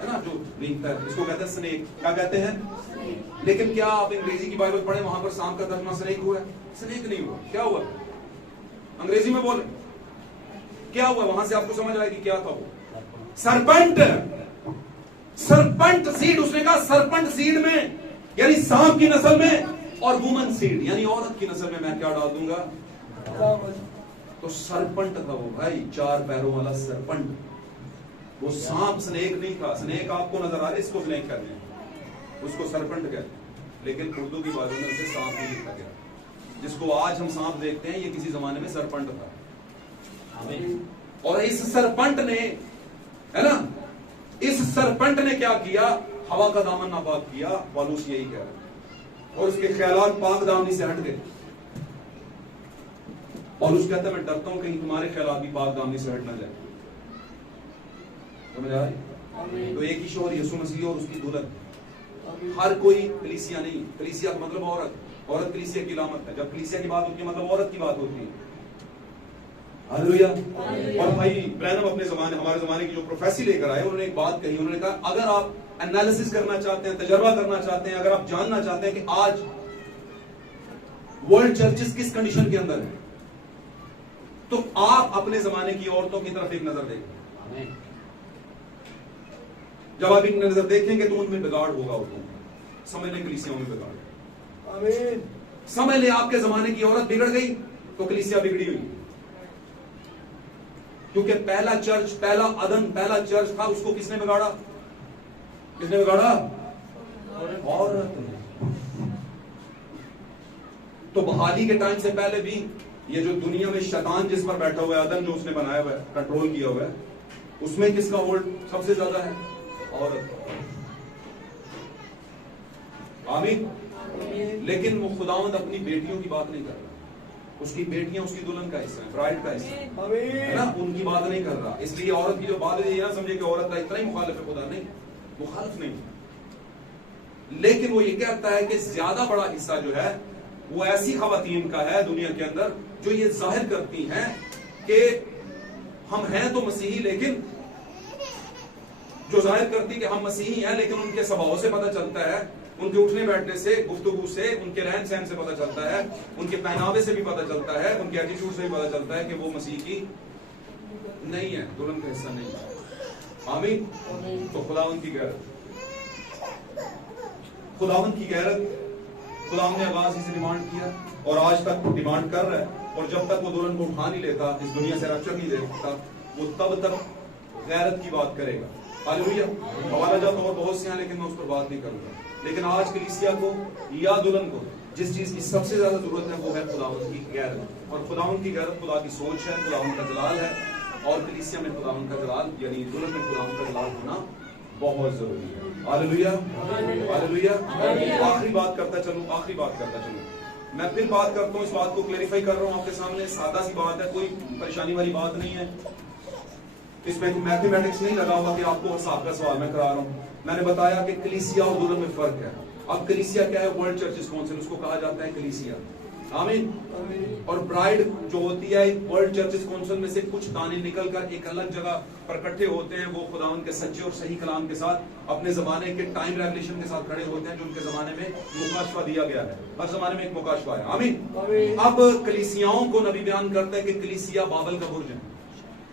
ہے نا, جو رینگتا ہے, اس کو کہتے ہیں سنیک. کیا کہتے ہیں؟ لیکن کیا آپ انگریزی کی بائبل پڑھیں, وہاں پر سانپ کا ترجمہ سنیک ہوا ہے؟ سنیک نہیں ہوا. کیا ہوا؟ انگریزی میں بولیں کیا ہوا, وہاں سے آپ کو سمجھ آئے گی کیا تھا وہ. سرپنٹ. سرپنٹ سیڈ, اس نے کہا سرپنٹ سیڈ میں یعنی سانپ کی نسل میں, اور وومن سیڈ یعنی عورت کی نسل میں کیا ڈال دوں گا. تو سرپنٹ تھا وہ بھائی, 4 پیروں والا سرپنٹ. وہ سانپ سنیک نہیں تھا. سنیک آپ کو نظر آ رہا ہے, اس کو سنیک کہتے ہیں, اس کو سرپنٹ کہتے ہیں. لیکن اردو کی بازو میں اسے سانپ نہیں لکھا گیا. جس کو آج ہم سانپ دیکھتے ہیں, یہ کسی زمانے میں سرپنٹ تھا. اور اس سرپنٹ نے, ہے نا, اس سرپنٹ نے کیا کیا, ہوا کا دامن ناپاک کیا. پالوس یہی کہہ رہا ہے, اور اس کے خیالات پاک دامنی سے ہٹ گئے. پالوس کہتا ہے میں ڈرتا ہوں کہیں تمہارے خیالات بھی پاک دامنی سے ہٹ نہ جائے. سمجھ آ رہی؟ تو ایک ہی شوہر یسوع مسیح اور اس کی دولت. ہر کوئی کلیسیا نہیں. کلیسیا کا مطلب عورت, عورت کلیسیا کی علامت ہے. جب کلیسیا کی بات ہوتی ہے مطلب عورت کی بات ہوتی ہے. ہاللویا. اور بھائی برینم اپنے زمانے, ہمارے زمانے کی جو پروفیسی لے کر آئے, انہوں نے ایک بات کہی. انہوں نے کہا اگر آپ انالیسس کرنا چاہتے ہیں, تجربہ کرنا چاہتے ہیں, اگر آپ جاننا چاہتے ہیں کہ آج ورلڈ چرچز کس کنڈیشن کے اندر ہے, تو آپ اپنے زمانے کی عورتوں کی طرف ایک نظر دیکھیں. جب آپ ایک نظر دیکھیں گے تو ان میں بگاڑ ہوگا. عورتوں سمجھ لیں کلیسیاں میں بگاڑ. سمجھ لیں آپ کے زمانے کی عورت بگڑ گئی تو کلیسیا بگڑی ہوئی. کیونکہ پہلا چرچ, پہلا عدن, پہلا چرچ تھا, اس کو کس نے بگاڑا؟ کس نے بگاڑا؟ عورت نے. تو بحالی کے ٹائم سے پہلے بھی یہ جو دنیا میں شیطان جس پر بیٹھا ہوا ہے, عدن جو اس نے بنایا ہوا ہے, کنٹرول کیا ہوا ہے, اس میں کس کا ہولڈ سب سے زیادہ ہے؟ عورت. آمین. لیکن وہ خداوند اپنی بیٹیوں کی بات نہیں کر رہا. اس کی بیٹیاں اس کی دلہن کا حصہ ہیں, برائڈ کا حصہ ہے نا, ان کی بات نہیں کر رہا. اس لیے عورت کی جو بات ہے, یہ نہ سمجھے کہ عورت کا اتنا ہی مخالف ہے خدا. نہیں, مخالف نہیں, لیکن وہ یہ کہتا ہے کہ زیادہ بڑا حصہ جو ہے وہ ایسی خواتین کا ہے دنیا کے اندر جو یہ ظاہر کرتی ہیں کہ ہم ہیں تو مسیحی, لیکن جو ظاہر کرتی کہ ہم مسیحی ہیں, لیکن ان کے سباؤ سے پتہ چلتا ہے, ان کے اٹھنے بیٹھنے سے, گفتگو سے, ان کے رہن سہن سے پتہ چلتا ہے, ان کے پہناوے سے بھی پتہ چلتا ہے, ان کے ایٹیٹیوڈ سے بھی پتہ چلتا ہے کہ وہ مسیح کی نہیں ہے, دلہن کا حصہ نہیں ہے. آمین. تو خداوند کی غیرت, خداوند کی غیرت, خداوند نے آغاز ہی سے ڈیمانڈ کیا اور آج تک ڈیمانڈ کر رہا ہے. اور جب تک وہ دلہن کو اٹھا نہیں لیتا, اس دنیا سے رپچر نہیں دیتا, وہ تب تک غیرت کی بات کرے گا. ہاللویا. حوالہ جات اور بہت سے ہیں, لیکن میں اس پر بات نہیں کروں گا. لیکن آج کلیسیا کو یا دلہن کو جس چیز کی سب سے زیادہ ضرورت ہے وہ ہے خداوند کی غیرت. اور خداوند کی غیرت خدا کی سوچ ہے, خداوند کا جلال ہے, اور کلیسیا میں خداوند کا جلال یعنی دلہن میں خداوند کا جلال ہونا بہت ضروری ہے. ہاللویا. ہاللویا. آخری بات کرتا چلوں. میں پھر بات کرتا ہوں, اس بات کو کلیریفائی کر رہا ہوں آپ کے سامنے. سادہ سی بات ہے, کوئی پریشانی والی بات نہیں ہے. اس میں میتھمیٹکس نہیں لگا ہوا کہ آپ کو حساب کا سوال میں کرا رہا ہوں. میں نے بتایا کہ کلیسیا اور دلہن میں فرق ہے. اب کلیسیا کیا ہے؟ ورلڈ چرچز کونسل, اس کو کہا جاتا ہے کلیسیا. آمین. اور برائڈ جو ہوتی ہے ورلڈ چرچز کونسل میں سے کچھ دانے نکل کر ایک الگ جگہ پر اکٹھے ہوتے ہیں. وہ خداوند کے سچے اور صحیح کلام کے ساتھ اپنے زمانے کے ٹائم ریولیشن کے ساتھ کھڑے ہوتے ہیں, جو ان کے زمانے میں مکاشفہ دیا گیا ہے. ہر زمانے میں ایک مکاشفہ ہے. آمین. اب کلیسیاؤں کو نبی بیان کرتا ہے کہ کلیسیا بابل کا برج ہے.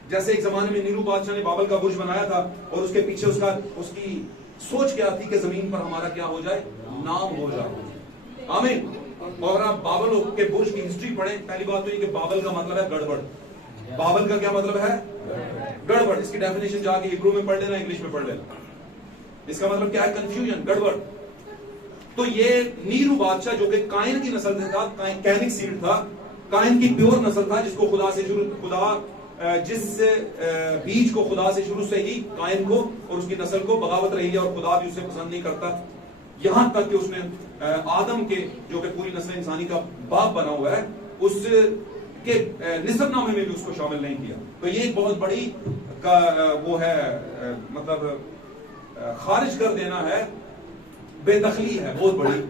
جیسے ایک زمانے میں نیرو بادشاہ نے بابل کا برج بنایا تھا, اور اس کے پیچھے اس کی سوچ کیا تھی کہ زمین پر ہمارا کیا ہو جائے, نام ہو جائے. آمین. اور آپ بابل کے برج کی ہسٹری پڑھیں, پہلی بات تو یہ کہ بابل کا مطلب ہے گڑبڑ. بابل کا کیا مطلب ہے؟ گڑبڑ. اس کی ڈیفینیشن جا کے ہبرو میں پڑھ لینا, انگلش میں پڑھ لینا. اس کا مطلب کیا ہے؟ کنفیوژن, گڑبڑ. تو یہ نیرو بادشاہ جو کہ کائن کی نسل سے تھا, کینک سیڈ تھا, کائن کی پیور نسل تھا, جس کو جس بیج کو خدا سے شروع سے ہی کائن کو اور اس کی نسل کو بغاوت رہی ہے, اور خدا بھی اسے پسند نہیں کرتا. یہاں تک کہ اس نے آدم کے جو کہ پوری نسل انسانی کا باپ بنا ہوا ہے, اس کے نسب نامے میں بھی اس کو شامل نہیں کیا. تو یہ ایک بہت بڑی وہ ہے, مطلب خارج کر دینا ہے, بے دخلی ہے بہت بڑی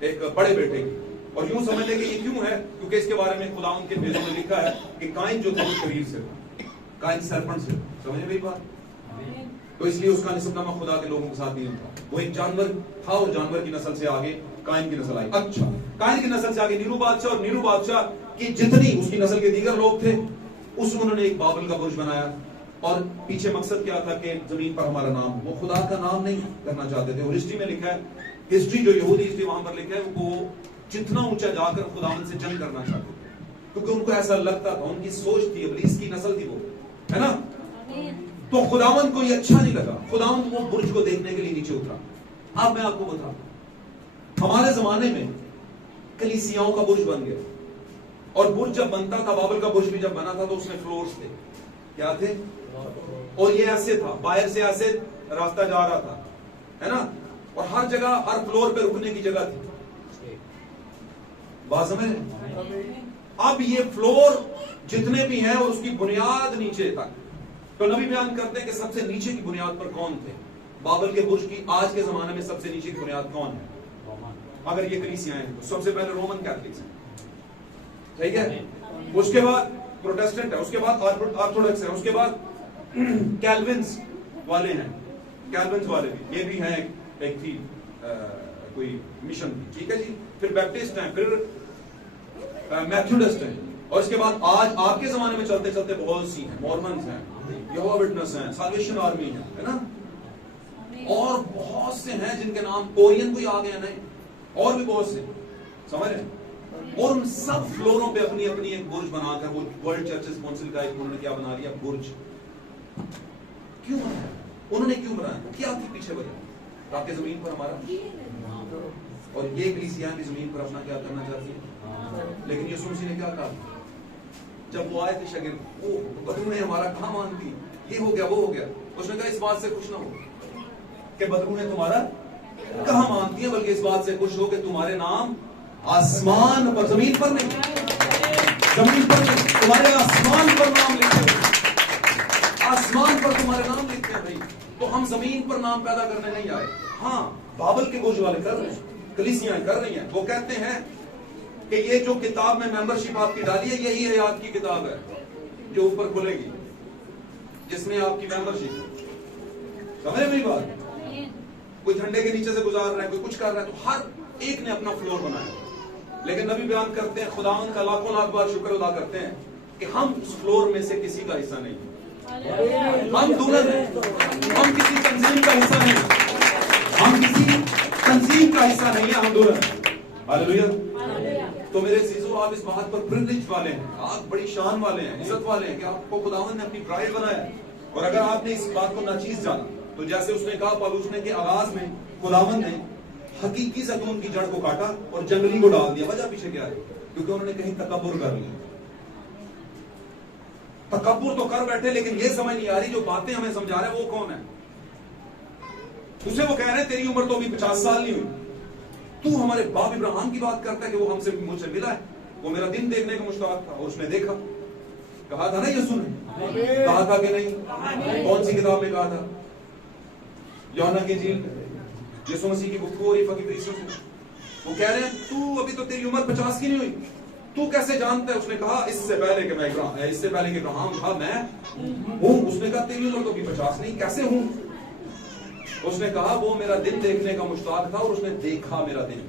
ایک بڑے بیٹے کی. اور یوں سمجھ لیں کہ یہ کیوں ہے, کیونکہ اس کے بارے میں خداوند کے بیزوں میں لکھا ہے کہ کائن جو تھا وہ شریر سے تھا, کائن سرپنٹ سے. سمجھے میری بات؟ تو اس لیے اس کا نسب نامہ خدا کے لوگوں کے ساتھ نہیں ہوتا. وہ ایک جانور تھا اور جانور کی نسل سے آگے قائن کی نسل آئی. اچھا قائن کی نسل سے آگے نیرو بادشاہ, اور نیرو بادشاہ کی جتنی اس کی نسل کے دیگر لوگ تھے اس میں انہوں نے ایک بابل کا برج بنایا, اور پیچھے مقصد کیا تھا کہ زمین پر ہمارا نام, وہ خدا کا نام نہیں کرنا چاہتے تھے. اور ہسٹری میں لکھا ہے, ہسٹری جو یہودی ہسٹری وہاں پر لکھا ہے, وہ جتنا اونچا جا کر خداوند سے جنگ کرنا چاہتے تھے, کیونکہ ان کو ایسا لگتا تھا, ان کی سوچ تھی, ابلیس کی نسل تھی وہ, ہے نا. تو خداوند کو یہ اچھا نہیں لگا, خداوند وہ برج کو دیکھنے کے لیے نیچے اترا. اب میں آپ کو بتاؤں, ہمارے زمانے میں کلیسیاؤں کا برج بن گیا, اور برج جب بنتا تھا, بابل کا برج بھی جب بنا تھا تو اس میں فلورز تھے. کیا تھے؟ اور یہ ایسے تھا, باہر سے ایسے راستہ جا رہا تھا, ہے نا, اور ہر جگہ ہر فلور پہ رکنے کی جگہ تھی. بات سمجھ رہے؟ اب یہ فلور جتنے بھی ہیں اور اس کی بنیاد نیچے تک, تو نبی بیان کرتے ہیں کہ سب سے نیچے کی بنیاد پر کون تھے؟ بابل کے برج کی آج کے زمانے میں سب سے نیچے کی بنیاد کون ہے؟ اگر یہ کلیسیاں ہیں تو سب سے پہلے رومن کیتھولکس ہیں, ٹھیک ہے, اس کے بعد پروٹیسٹنٹ ہے, اس کے بعد آرتھوڈکس ہیں, اس کے بعد کیلونز والے ہیں, کیلونز والے بھی, یہ بھی ہیں, ایک تھی کوئی مشن, ٹھیک ہے جی, پھر بیپٹسٹ ہیں, پھر میتھوڈسٹ ہیں, اور اس کے بعد آج آپ کے زمانے میں چلتے چلتے بہت سی ہیں, مورمنز ہیں, یہوہ وٹنس ہیں, سالویشن آرمی ہے نا, اور بہت سے ہیں جن کے نام کورین کوئی آ گئے نہیں, اور بھی بہت سے, سمجھ رہے ہیں. اور ان سب فلوروں پہ اپنی اپنی ایک برج بنا کر وہ ورلڈ چرچز کونسل کا ایک انہوں نے کیا بنا لیا, برج. کیوں بنایا انہوں نے, کیوں بنایا, کیا تھی پیچھے وجہ؟ تاکہ زمین پر ہمارا, اور یہ کلیسیاں بھی زمین پر اپنا کیا کرنا چاہتی ہیں. لیکن یسوع مسیح نے کیا کہا جب وہ آئے تھے شاگرد, وہ بدروں نے ہمارا کہاں مانتی, یہ ہو گیا وہ ہو گیا, اس نے کہا اس بات سے خوش نہ ہو کہ بدروں نے تمہارا کہاں مانتی ہے, بلکہ اس بات سے خوش ہو کہ تمہارے نام آسمان پر, زمین پر نہیں, زمین پر نہیں, تمہارے آسمان پر نام لکھے ہیں, آسمان پر تمہارے نام لکھتے ہیں بھائی. تو ہم زمین پر نام پیدا کرنے نہیں آئے. ہاں بابل کے برج والے کر رہے ہیں, کلیسیاں کر رہی ہیں, وہ کہتے ہیں کہ یہ جو کتاب میں ممبرشپ آپ کی ڈالی ہے یہی حیات کی کتاب ہے جو اوپر کھلے گی, جس میں آپ کی ممبرشپ ہے. سمجھے میری بات؟ کوئی جھنڈے کے نیچے سے گزار رہا ہے, کوئی کچھ کر رہا ہے, تو ہر ایک نے اپنا فلور بنایا. لیکن نبی بیان کرتے ہیں, خداوند کا لاکھوں لاکھ بار شکر ادا کرتے ہیں کہ ہم اس فلور میں سے کسی کا حصہ نہیں, ہم دولت ہیں, ہم کسی تنظیم کا حصہ نہیں, ہم کسی تنظیم کا حصہ نہیں ہے, ہم دولت ہیں. ہاللیلویہ. تو میرے عزیزو, آپ اس بات پر پرولیج والے ہیں, آپ بڑی شان والے ہیں, عزت والے ہیں کہ آپ کو خداوند نے اپنی برائڈ بنایا. اور اگر آپ نے اس بات کو ناچیز جانا, تو جیسے اس نے کہا پالوس نے کہ آغاز میں خداوند نے حقیقی زیتون کی جڑ کو کاٹا اور جنگلی کو ڈال دیا. وجہ پیچھے کیا ہے؟ کیونکہ انہوں نے کہیں تکبر کر لیا. تکبر تو کر بیٹھے, لیکن یہ سمجھ نہیں آ رہی جو باتیں ہمیں سمجھا رہے ہیں وہ کون ہے. اسے وہ کہہ رہے ہیں تیری عمر تو ابھی 50 سال نہیں ہوئی, تو ہمارے باپ ابراہیم کی بات کرتا ہے کہ وہ ہم سے مجھ سے ملا ہے, وہ میرا دن دیکھنے کا مشتاق تھا, اور اس نے دیکھا. کہا تھا نا یسوع نے, کہا تھا کہ نہیں, کون سی کتاب میں کہا تھا؟ یوحنا کی انجیل, یسوع مسیح کی گفتگو ہو رہی فقیر عیسیٰ سے. وہ کہہ رہے ہیں تو ابھی تو تیری عمر 50 کی نہیں ہوئی, تو کیسے جانتا ہے؟ اس نے کہا اس سے پہلے کہ میں اس سے پہلے کہ ابراہیم تھا میں ہوں. اس نے کہا تیری عمر تو ابھی 50 نہیں, کیسے ہوں؟ اس نے کہا وہ میرا دن دیکھنے کا مشتاق تھا اور اس نے دیکھا میرا دن.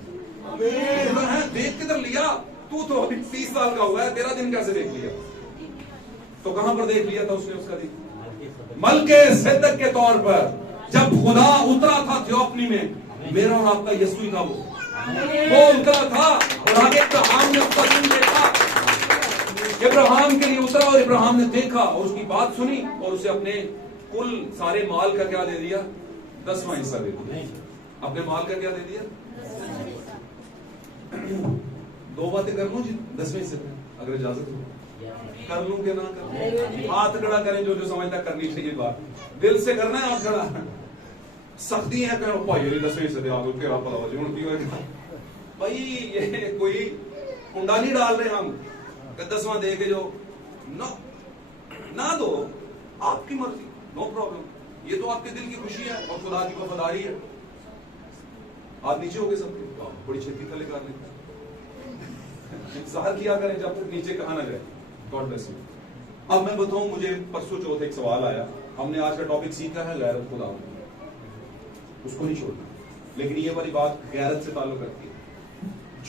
دیکھ کدھر لیا, تو ابھی 30 سال کا ہوا ہے, تیرا دن کیسے دیکھ لیا؟ تو کہاں پر دیکھ لیا تھا اس نے اس کا دن؟ ملکے صدق کے طور پر جب خدا اترا تھا تھیوفنی میں, میرا اور آپ کا یسوع تھا, وہ اترا تھا, اور آگے ابراہیم نے اس کا دن دیکھا, ابراہیم کے لیے اترا اور ابراہیم نے دیکھا اور اس کی بات سنی اور اسے اپنے کل سارے مال کا کیا دے دیا؟ 10واں حصہ دے دیا. اپنے مال کا کیا دے دیا؟ 2 باتیں کر لوں جی 10ویں حصے میں, اگر اجازت ہو کر لوں کہ نہ کروں. ہاتھ کھڑا کریں جو سمجھتا کرنی چاہیے بات, دل سے کرنا ہے ہاتھ کھڑا. سختی ہے کہ بھائی 10ویں حصے دے آگے تیرا پلا ہو جائے بھائی, یہ کوئی کنڈا نہیں ڈال رہے ہم کہ 10واں دے کے جو نہ دو, آپ کی مرضی, نو پرابلم. یہ تو آپ کے دل کی خوشی ہے اور خدا کی وفاداری ہے. آپ نیچے ہو گئے سب کے, بڑی چھتی تھلے کر لیں, انتظار کیا کریں جب تک نیچے کہاں نہ جائے. God bless you. اب میں بتاؤں, مجھے پرسوں چوتھ ایک سوال آیا, ہم نے آج کا ٹاپک سیکھا ہے غیرت خدا, اس کو نہیں چھوڑنا, لیکن یہ والی بات غیرت سے تعلق رکھتی ہے.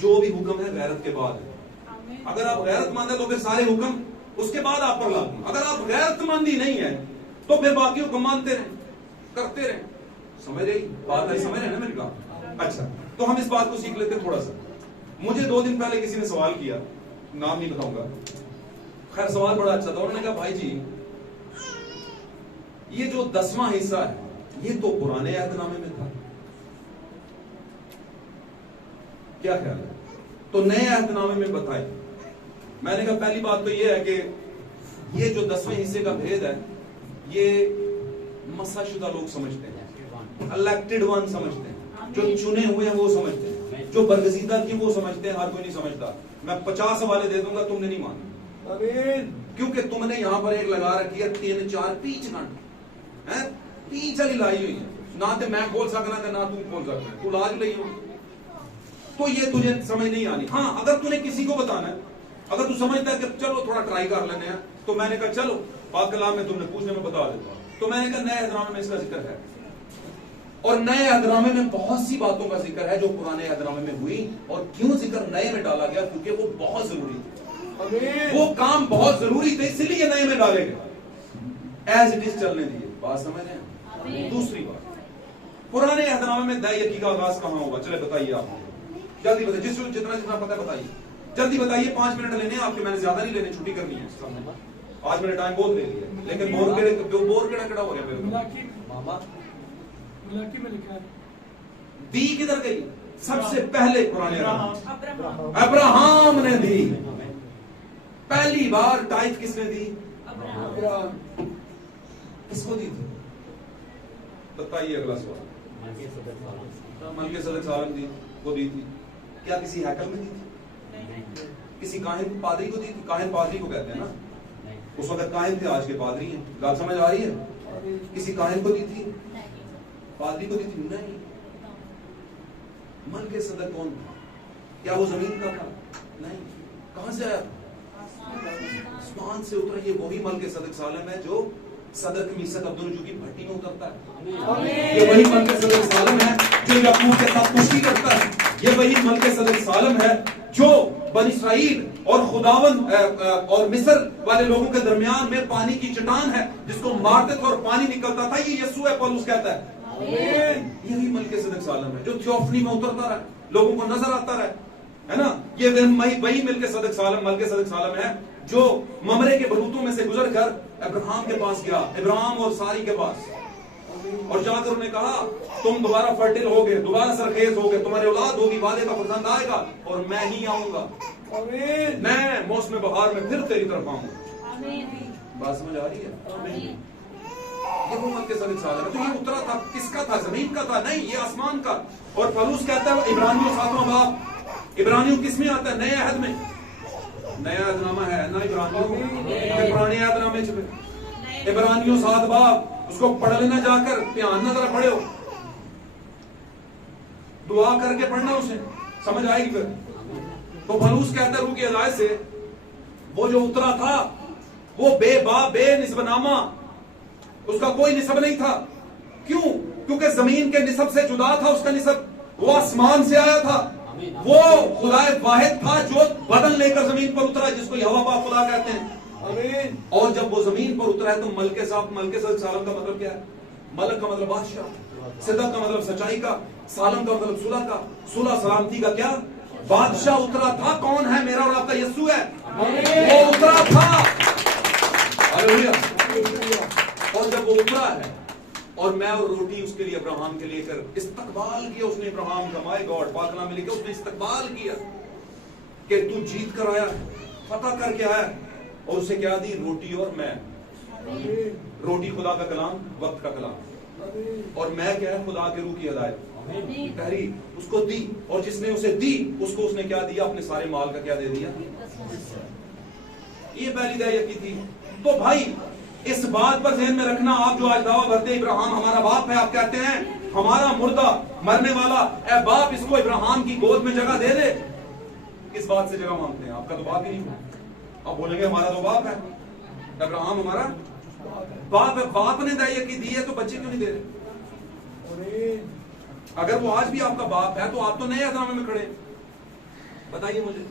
جو بھی حکم ہے غیرت کے بعد ہے. اگر آپ غیرت مند ہیں تو پھر سارے حکم اس کے بعد آپ پر لاگو. اگر آپ غیرت مندی نہیں ہے تو پھر باقی حکم مانتے رہیں, کرتے رہیں. سمجھ رہی بات ہے, سمجھ رہے ہیں نا میری بات؟ اچھا, تو ہم اس بات کو سیکھ لیتے ہیں تھوڑا سا. مجھے 2 دن پہلے کسی نے سوال کیا, نام نہیں بتاؤں گا, خیر سوال بڑا اچھا تھا. انہوں نے کہا بھائی جی یہ جو 10واں حصہ ہے یہ تو پرانے عہد نامے میں تھا, کیا خیال ہے؟ تو نئے عہد نامے میں بتائیں. میں نے کہا پہلی بات تو یہ ہے کہ یہ جو 10ویں حصے کا بھید ہے یہ مسح شدہ لوگ سمجھتے ہیں, الیکٹڈ ون سمجھتے ہیں, جو چنے ہوئے ہیں وہ سمجھتے ہیں, جو برگزیدہ کی وہ سمجھتے ہیں, ہر کوئی نہیں سمجھتا. میں 50 حوالے دے دوں گا, تم نے نہیں مانا, کیونکہ تم نے یہاں پر ایک لگا رکھی ہے 3-4 پیچ گھنٹ, پیچ والی لائی ہوئی ہے, نہ تو میں کھول سکنا تھا نہ تم کھول سکنا, تو لاج لئی ہو, تو یہ تجھے سمجھ نہیں آنی. ہاں اگر تُو نے کسی کو بتانا ہے, اگر تو سمجھتا ہے کہ چلو تھوڑا ٹرائی کر لینے ہیں, تو میں نے کہا چلو پاک کلام میں تم نے پوچھنے میں بتا دیتا ہوں. تو میں نے کہا نئے عہد نامے میں اس کا ذکر ہے, اور نئے عہد نامے میں بہت سی باتوں کا ذکر ہے جو پرانے عہد نامے میں ہوئی. اور کیوں ذکر نئے میں ڈالا گیا؟ کیونکہ وہ بہت ضروری تھے, وہ کام بہت ضروری تھے, اسی لیے نئے میں ڈالے گئے. ایز اٹ از چلنے دیے, بات سمجھ رہے ہیں؟ دوسری بات, پرانے عہد نامے میں دائیں یقین کا آغاز کہاں ہوگا؟ چلے بتائیے آپ, جلدی بتائیے, جس کو جتنا پتہ ہے بتائیے, جلدی بتائیے. 5 منٹ لینے ہیں آپ کے, میں نے زیادہ نہیں لینے, چھٹی کرنی ہے. آج میں نے ٹائم بہت لے لیا, لیکن بور کیڑا ہو گیا میرے کو. ملاکی میں لکھا ہے دی کدھر گئی؟ سب سے پہلے پرانے ابراہم نے دی. پہلی بار ٹائپ کس نے دی؟ کس کو دی تھی؟ بتائیے. اگلا سوال. ملکہ صدق سالم دی کو دی تھی. کیا کسی ہیکل میں دی تھی؟ کسی کاہن پادری کو دی تھی؟ کاہن پادری کو کہتے ہیں نا, اس وقت کاہن تھے, آج کے پادری ہیں. بات سمجھ آ رہی ہے؟ کسی کاہن کو دی تھی؟ پادری کو دی تھی؟ نہیں. ملکہ صدق کون تھا؟ کیا وہ زمین کا تھا؟ نہیں. کہاں سے آیا؟ آسمان سے اترا. یہ وہی ملکہ صدق سالم ہے جو صدر میثاق عبدالرجوع کی بھٹی میں اترتا ہے. یہ وہی ملکہ صدق سالم ہے جو یعقوب کے ساتھ کشتی کرتا ہے. یہ وہی ملکہ صدق سالم ہے جو بنی اسرائیل اور خداوند اور مصر والے لوگوں کے درمیان میں پانی کی چٹان ہے جس کو مارتے تھے اور پانی نکلتا تھا. یہ یسوع ہے, پولس کہتا ہے. یہی ملکہ صدق سالم ہے جو تھیوفنی میں اترتا رہا, لوگوں کو نظر آتا رہا, ہے نا. یہ وہی ملکہ صدق سالم ہے جو ممرے کے بلوتوں میں سے گزر کر ابراہم کے پاس گیا, ابراہم اور ساری کے پاس, اور جا کر انہیں کہا تم دوبارہ فرٹل ہوگے, دوبارہ سرخیز ہوگے, تمہاری اولاد ہوگی, وعدے کا فرزند آئے گا, اور میں ہی آؤں گا, میں موسم بہار میں پھر تیری طرف آؤں گا. بات سمجھ آ رہی ہے؟ یہ وہ ملکہ صدق سالم ہے. تو یہ اترا تھا, کس کا تھا؟ زمین کا تھا؟ نہیں, یہ آسمان کا. اور پولس کہتا ہے عبرانیوں 7واں باب, عبرانیوں کس میں آتا ہے؟ نئے عہد میں. نیا عہد نامہ ہے نا عبرانیوں, پرانے عہد نامے چھپے. عبرانیوں 7 باب, اس کو پڑھ لینا جا کر, دھیان نہ ذرا پڑھے ہو, دعا کر کے پڑھنا, اسے سمجھ آئے گی پھر. تو پولس کہتا ہے روح کی ہدایت سے وہ جو اترا تھا وہ بے باپ, بے نسب نامہ, اس کا کوئی نسب نہیں تھا. کیوں؟ کیونکہ زمین کے نسب سے جدا تھا اس کا نسب. وہ آسمان سے آیا تھا, وہ خدا واحد تھا جو بدن لے کر زمین پر اترا, جس کو یہوہ پاک خدا کہتے ہیں. اور جب وہ زمین پر اترا ہے تو ملکہ صدق سالم کا مطلب کیا ہے؟ ملک کا مطلب بادشاہ, صدق کا مطلب سچائی کا, سالم کا مطلب صلح کا, صلح سلامتی کا. کیا بادشاہ اترا تھا؟ کون ہے؟ میرا اور آپ کا یسوع ہے. وہ اترا تھا. ہاللیلویہ. اور جب وہ اترا ہے اور میں اور روٹی اس کے لیے ابراہم کے لے کر استقبال کیا, اس نے ابراہم کا, مائی گاڈ, پاک کلام میں لکھا اس نے استقبال کیا کہ تو جیت کر آیا, فتح کر کے آیا, اور اسے کیا دی؟ روٹی اور میں. روٹی خدا کا کلام, وقت کا کلام, اور میں کیا ہے؟ خدا کے روح کی ہدایت, تحریر, اس کو دی. اور جس نے اسے دی اس کو اس نے کیا دیا؟ اپنے سارے مال کا کیا دے دیا؟ یہ پہلی دعائیں کی تھی. تو بھائی اس بات پر ذہن میں رکھنا, آپ جو آج دعویٰ بھرتے ہیں ابراہم ہمارا باپ ہے, آپ کہتے ہیں ہمارا مردہ مرنے والا, اے باپ اس کو ابراہم کی گود میں جگہ دے دے. کس بات سے جگہ مانگتے ہیں؟ آپ کا تو باپ ہی نہیں. آپ بولیں گے ہمارا تو باپ ہے. ابراہم ہمارا باپ ہے. باپ نے دائیکی دی ہے تو بچے کیوں نہیں دے رہے؟ اگر وہ آج بھی آپ کا باپ ہے تو آپ تو نئے عہد میں کھڑے ہیں. بتائیے مجھے,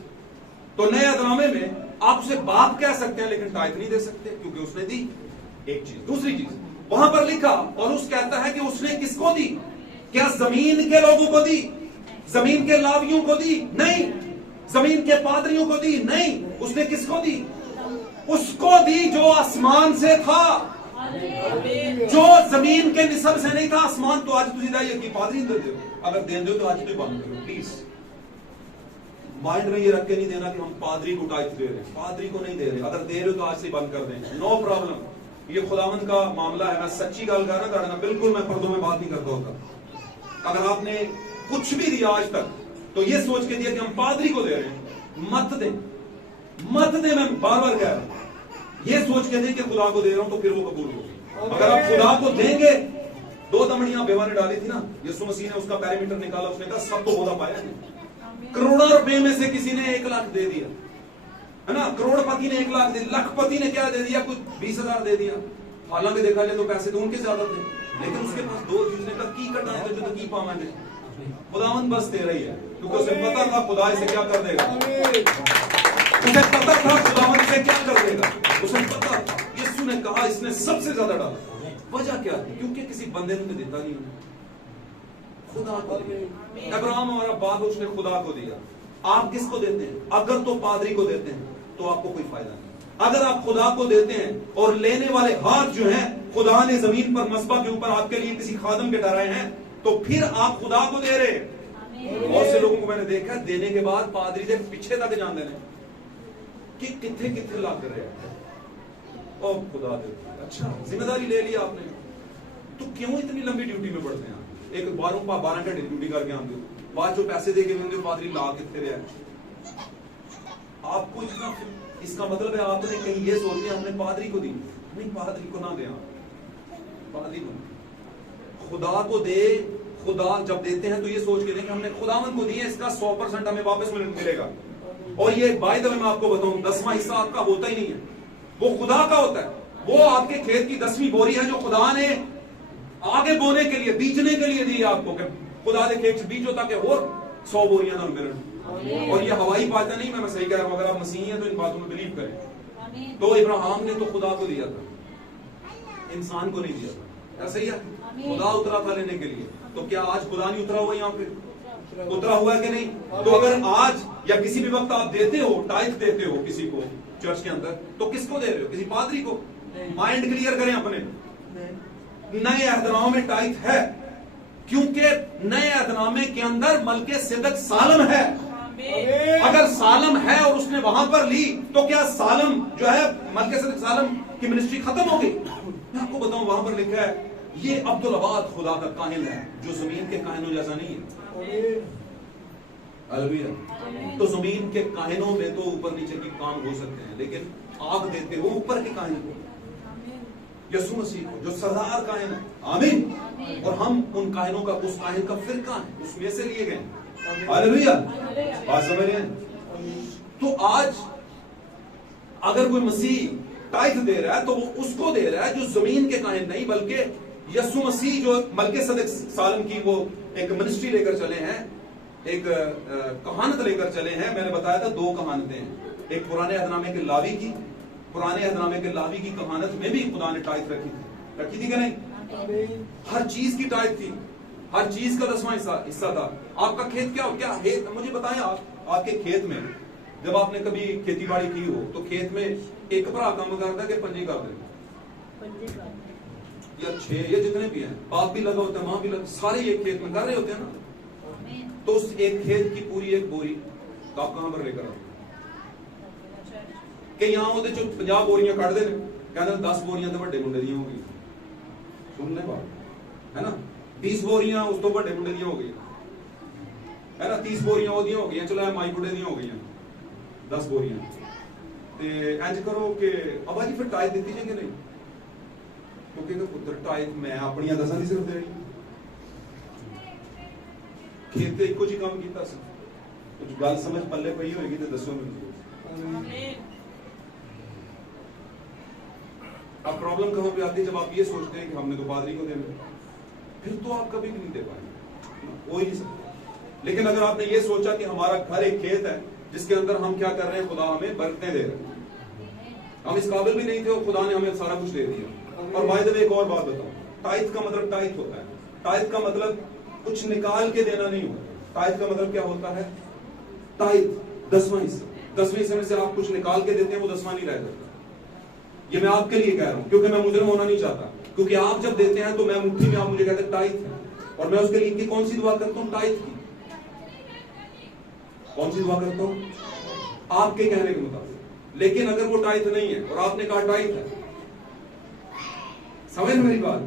تو نئے عہد میں آپ اسے باپ کہہ سکتے ہیں لیکن ٹائپ نہیں دے سکتے کیونکہ اس نے دی. ایک چیز. دوسری چیز وہاں پر لکھا اور اس کہتا ہے کہ اس نے کس کو دی؟ کیا زمین کے لوگوں کو دی؟ زمین کے لاویوں کو دی؟ نہیں. زمین کے پادریوں کو دی؟ نہیں. اس نے کس کو دی؟ اس کو دی جو آسمان سے تھا, جو زمین کے نسب سے نہیں تھا. آسمان تو آج تجھے دائیے کی پادری دے دو, اگر دے دو تو آج تو بند کرو پلیز. مائنڈ میں یہ رکھ کے نہیں دینا کہ ہم پادری کو ٹائپ دے رہے ہیں, پادری کو نہیں دے رہے. اگر دے رہے تو آج سے بند کر دیں, نو پرابلم. یہ خداوند کا معاملہ ہے. میں سچی گل کر رہا ہوں, بالکل میں پردوں میں بات نہیں کرتا ہوتا. اگر آپ نے کچھ بھی دیا آج تک تو یہ سوچ کے دیا کہ ہم پادری کو دے رہے ہیں, مت دیں, مت دیں. میں بار بار کہہ رہا ہوں, یہ سوچ کے دیں کہ خدا کو دے رہا ہوں تو پھر وہ قبول ہوگی. اگر آپ خدا کو دیں گے, 2 دمڑیاں بیوہ نے ڈالی تھی نا, یسوع مسیح نے اس کا پیرامیٹر نکالا, اس نے کہا سب تو خدا پایا نہیں. کروڑوں روپے میں سے کسی نے 1 لاکھ دے دیا ہے نا, کروڑ پتی نے 1 لاکھ دے, لاکھ پتی نے کیا دے دیا؟ کچھ 20,000 دے دیا. حالانکہ دیکھا جائے تو پیسے تو ان کے زیادہ تھے, لیکن اس کے پاس 2 چیز نے کہا کی کرنا ہے تو جو کی پاواں نے. خداوند بس دے رہی ہے کیونکہ اسے پتا تھا خدا اسے کیا کر دے گا. اسے پتا تھا خداوند اسے کیا کر دے گا. اسے پتا تھا. یسوع نے کہا اس نے سب سے زیادہ ڈالا. وجہ کیا تھی؟ کیونکہ کسی بندے نے دیتا نہیں, خدا کو دیا. ابراہم ہمارا باپ, اس نے خدا کو دیا. آپ کس کو دیتے ہیں؟ اگر تو پادری کو دیتے ہیں تو آپ کو کوئی فائدہ نہیں. اگر آپ خدا کو دیتے ہیں اور لینے والے ہاتھ جو ہیں خدا نے زمین پر مصباح کے اوپر آپ کے لیے کسی خادم کے ٹھہرائے ہیں تو پھر آپ خدا کو دے رہے ہیں. بہت سے لوگوں کو میں نے دیکھا دینے کے بعد پادری سے پیچھے تک جان دینے کہ کتنے کتنے لاکھ رہے ہیں. او خدا دے, اچھا ذمہ داری لے لی آپ نے تو کیوں اتنی لمبی ڈیوٹی میں پڑتے ہیں؟ ایک 12 گھنٹے ڈیوٹی کر کے آتے ہو, بعد جو پیسے دے کے پادری لا کتنے رہے ہیں. آپ کو اتنا, اس کا مطلب ہے آپ نے کہیں یہ سوچ لیا ہم نے پادری کو دی. نہیں, پادری کو نہ دیں, پادری کو خدا کو دے. خدا جب دیتے ہیں تو یہ سوچ کے دیں کہ ہم نے خداوند کو دی ہے, اس کا 100% ہمیں واپس ملے گا. اور یہ بائی دا وے میں آپ کو بتاؤں 10واں حصہ آپ کا ہوتا ہی نہیں ہے, وہ خدا کا ہوتا ہے. وہ آپ کے کھیت کی 10ویں بوری ہے جو خدا نے آگے بونے کے لیے, بیجنے کے لیے دی ہے آپ کو, کہ خدا دے کھیت بیجو تاکہ اور 100 بوریاں نہ ملن. اور یہ ہوائی باتیں نہیں, میں صحیح کہہ رہا ہوں. اگر آپ مسیحی ہیں تو ان باتوں میں بلیو کریں. تو ابراہیم نے تو خدا کو دیا تھا, انسان کو نہیں دیا تھا. ایسا ہی ہے, خدا اترا تھا لینے کے لیے. تو کیا آج خدا نہیں اترا ہوا یہاں پہ؟ اترا ہوا ہے کہ نہیں؟ تو اگر آج یا کسی بھی وقت آپ دیتے ہو, ٹائپ دیتے ہو کسی کو چرچ کے اندر, تو کس کو دے رہے ہو؟ کسی پادری کو. مائنڈ کلیئر کریں اپنے. نئے عہدنامے میں ٹائپ ہے کیونکہ نئے عہدنامے کے اندر ملکہ صدق سالم ہے. اگر سالم ہے اور اس نے وہاں پر لی تو کیا سالم جو ہے ملکہ صدق سالم کی منسٹری ختم ہو گئی؟ میں آپ کو بتاؤں, وہاں پر لکھا ہے یہ عبدالعباد خدا کا کاہن ہے جو زمین کے کاہنوں جیسا نہیں ہے. ہلیلویہ. تو زمین کے کاہنوں میں تو اوپر نیچے کی کام ہو سکتے ہیں, لیکن آگ دیتے ہو اوپر کے کاہن کو, یسوع مسیح کو, جو سردار کاہن ہے. آمین. اور ہم ان کاہنوں کا, اس کاہن کا فرقہ ہے, اس میں سے لیے گئے. ہلیلویہ. بات سمجھ رہے ہیں؟ تو آج اگر کوئی مسیح ٹائپ دے رہا ہے تو وہ اس کو دے رہا ہے جو زمین کے کاہن نہیں, بلکہ یسوع مسیح جو ملکہ صدق سالم کی وہ ایک منسٹری لے کر چلے ہیں, ایک کہانت لے کر چلے ہیں. میں نے بتایا تھا 2 کہانتیں ہیں, ایک پرانے عہدنامے کے لاوی کی. پرانے عہدنامے کے لاوی کی کہانت میں بھی خدا نے ٹائپ رکھی تھی کہ نہیں؟ ہر چیز کی ٹائپ تھی, ہر چیز کا 10واں حصہ تھا. آپ کا کھیت کیا مجھے بتائیں, آپ کے کھیت میں جب آپ نے کبھی کھیتی باڑی کی ہو تو کھیت میں ایک برا کام کرتا ہے کہ 5 کر دیں یا 6 یا جتنے بھی ہیں, باپ بھی لگا ہوتا ہے, ماں بھی لگا, سارے ایک کھیت میں کر رہے ہوتے ہیں نا. تو اس ایک کھیت کی پوری ایک بوری تو آپ کہاں پر لے کر آتے کہ یہاں ہوتے جو 50 بوریاں کٹ دے, کہتے 10 بوریاں تو بڑے منڈے دیا ہو گئی. سن لیں بات ہے نا, 20 بوریاں اس تو بڑے منڈے دیا ہو گئی ہے نا, 30 بوریاں وہ دیا ہو گئی, چلو مائی بڑے دیا ہو گئی, 10 بوریاں. انج کرو کہ ابا جی پھر ٹائپ دیتی جائیں گے نہیں, کیونکہ پتر ٹائپ میں اپنی 10 نہیں صرف دے رہی, کھیت ایک جی کام کیتا سر. کچھ گل سمجھ پلے پئی ہوئے گی تو دسو مجھے. اب پرابلم کہاں پہ آتی ہے؟ جب آپ یہ سوچتے ہیں کہ ہم نے تو پادری کو دینا، پھر تو آپ کبھی بھی نہیں دے پائیں گے، ہو ہی نہیں سکتا۔ لیکن اگر آپ نے یہ سوچا کہ ہمارا گھر ایک کھیت ہے جس کے اندر ہم کیا کر رہے ہیں، خدا ہمیں برکتیں دے رہے ہیں، ہم اس قابل بھی نہیں تھے اور خدا نے ہمیں سارا کچھ دے دیا۔ اور بائی دا وے ایک اور بات بتاؤں، ٹائت کا مطلب ٹائت ہوتا ہے، ٹائت کا مطلب کچھ نکال کے دینا نہیں ہوتا، ٹائت کا مطلب کیا ہوتا ہے؟ ٹائت 10واں حصہ، 10ویں حصے میں سے آپ کچھ نکال کے دیتے ہیں، وہ 10واں نہیں رہ جاتا۔ یہ میں آپ کے لیے کہہ رہا ہوں کیونکہ میں مجرم ہونا نہیں چاہتا، کیونکہ آپ جب دیتے ہیں تو میں مٹھی میں، آپ مجھے کہتے ہیں ٹائت ہے، اور میں اس کے لیے کون سی دعا کرتا ہوں؟ ٹائت کی۔ کون سی دعا کرتا ہوں؟ آپ کے کہنے کے مطابق۔ لیکن اگر وہ ٹائت نہیں ہے اور آپ نے کہا ٹائت ہے، سمجھ میری بات؟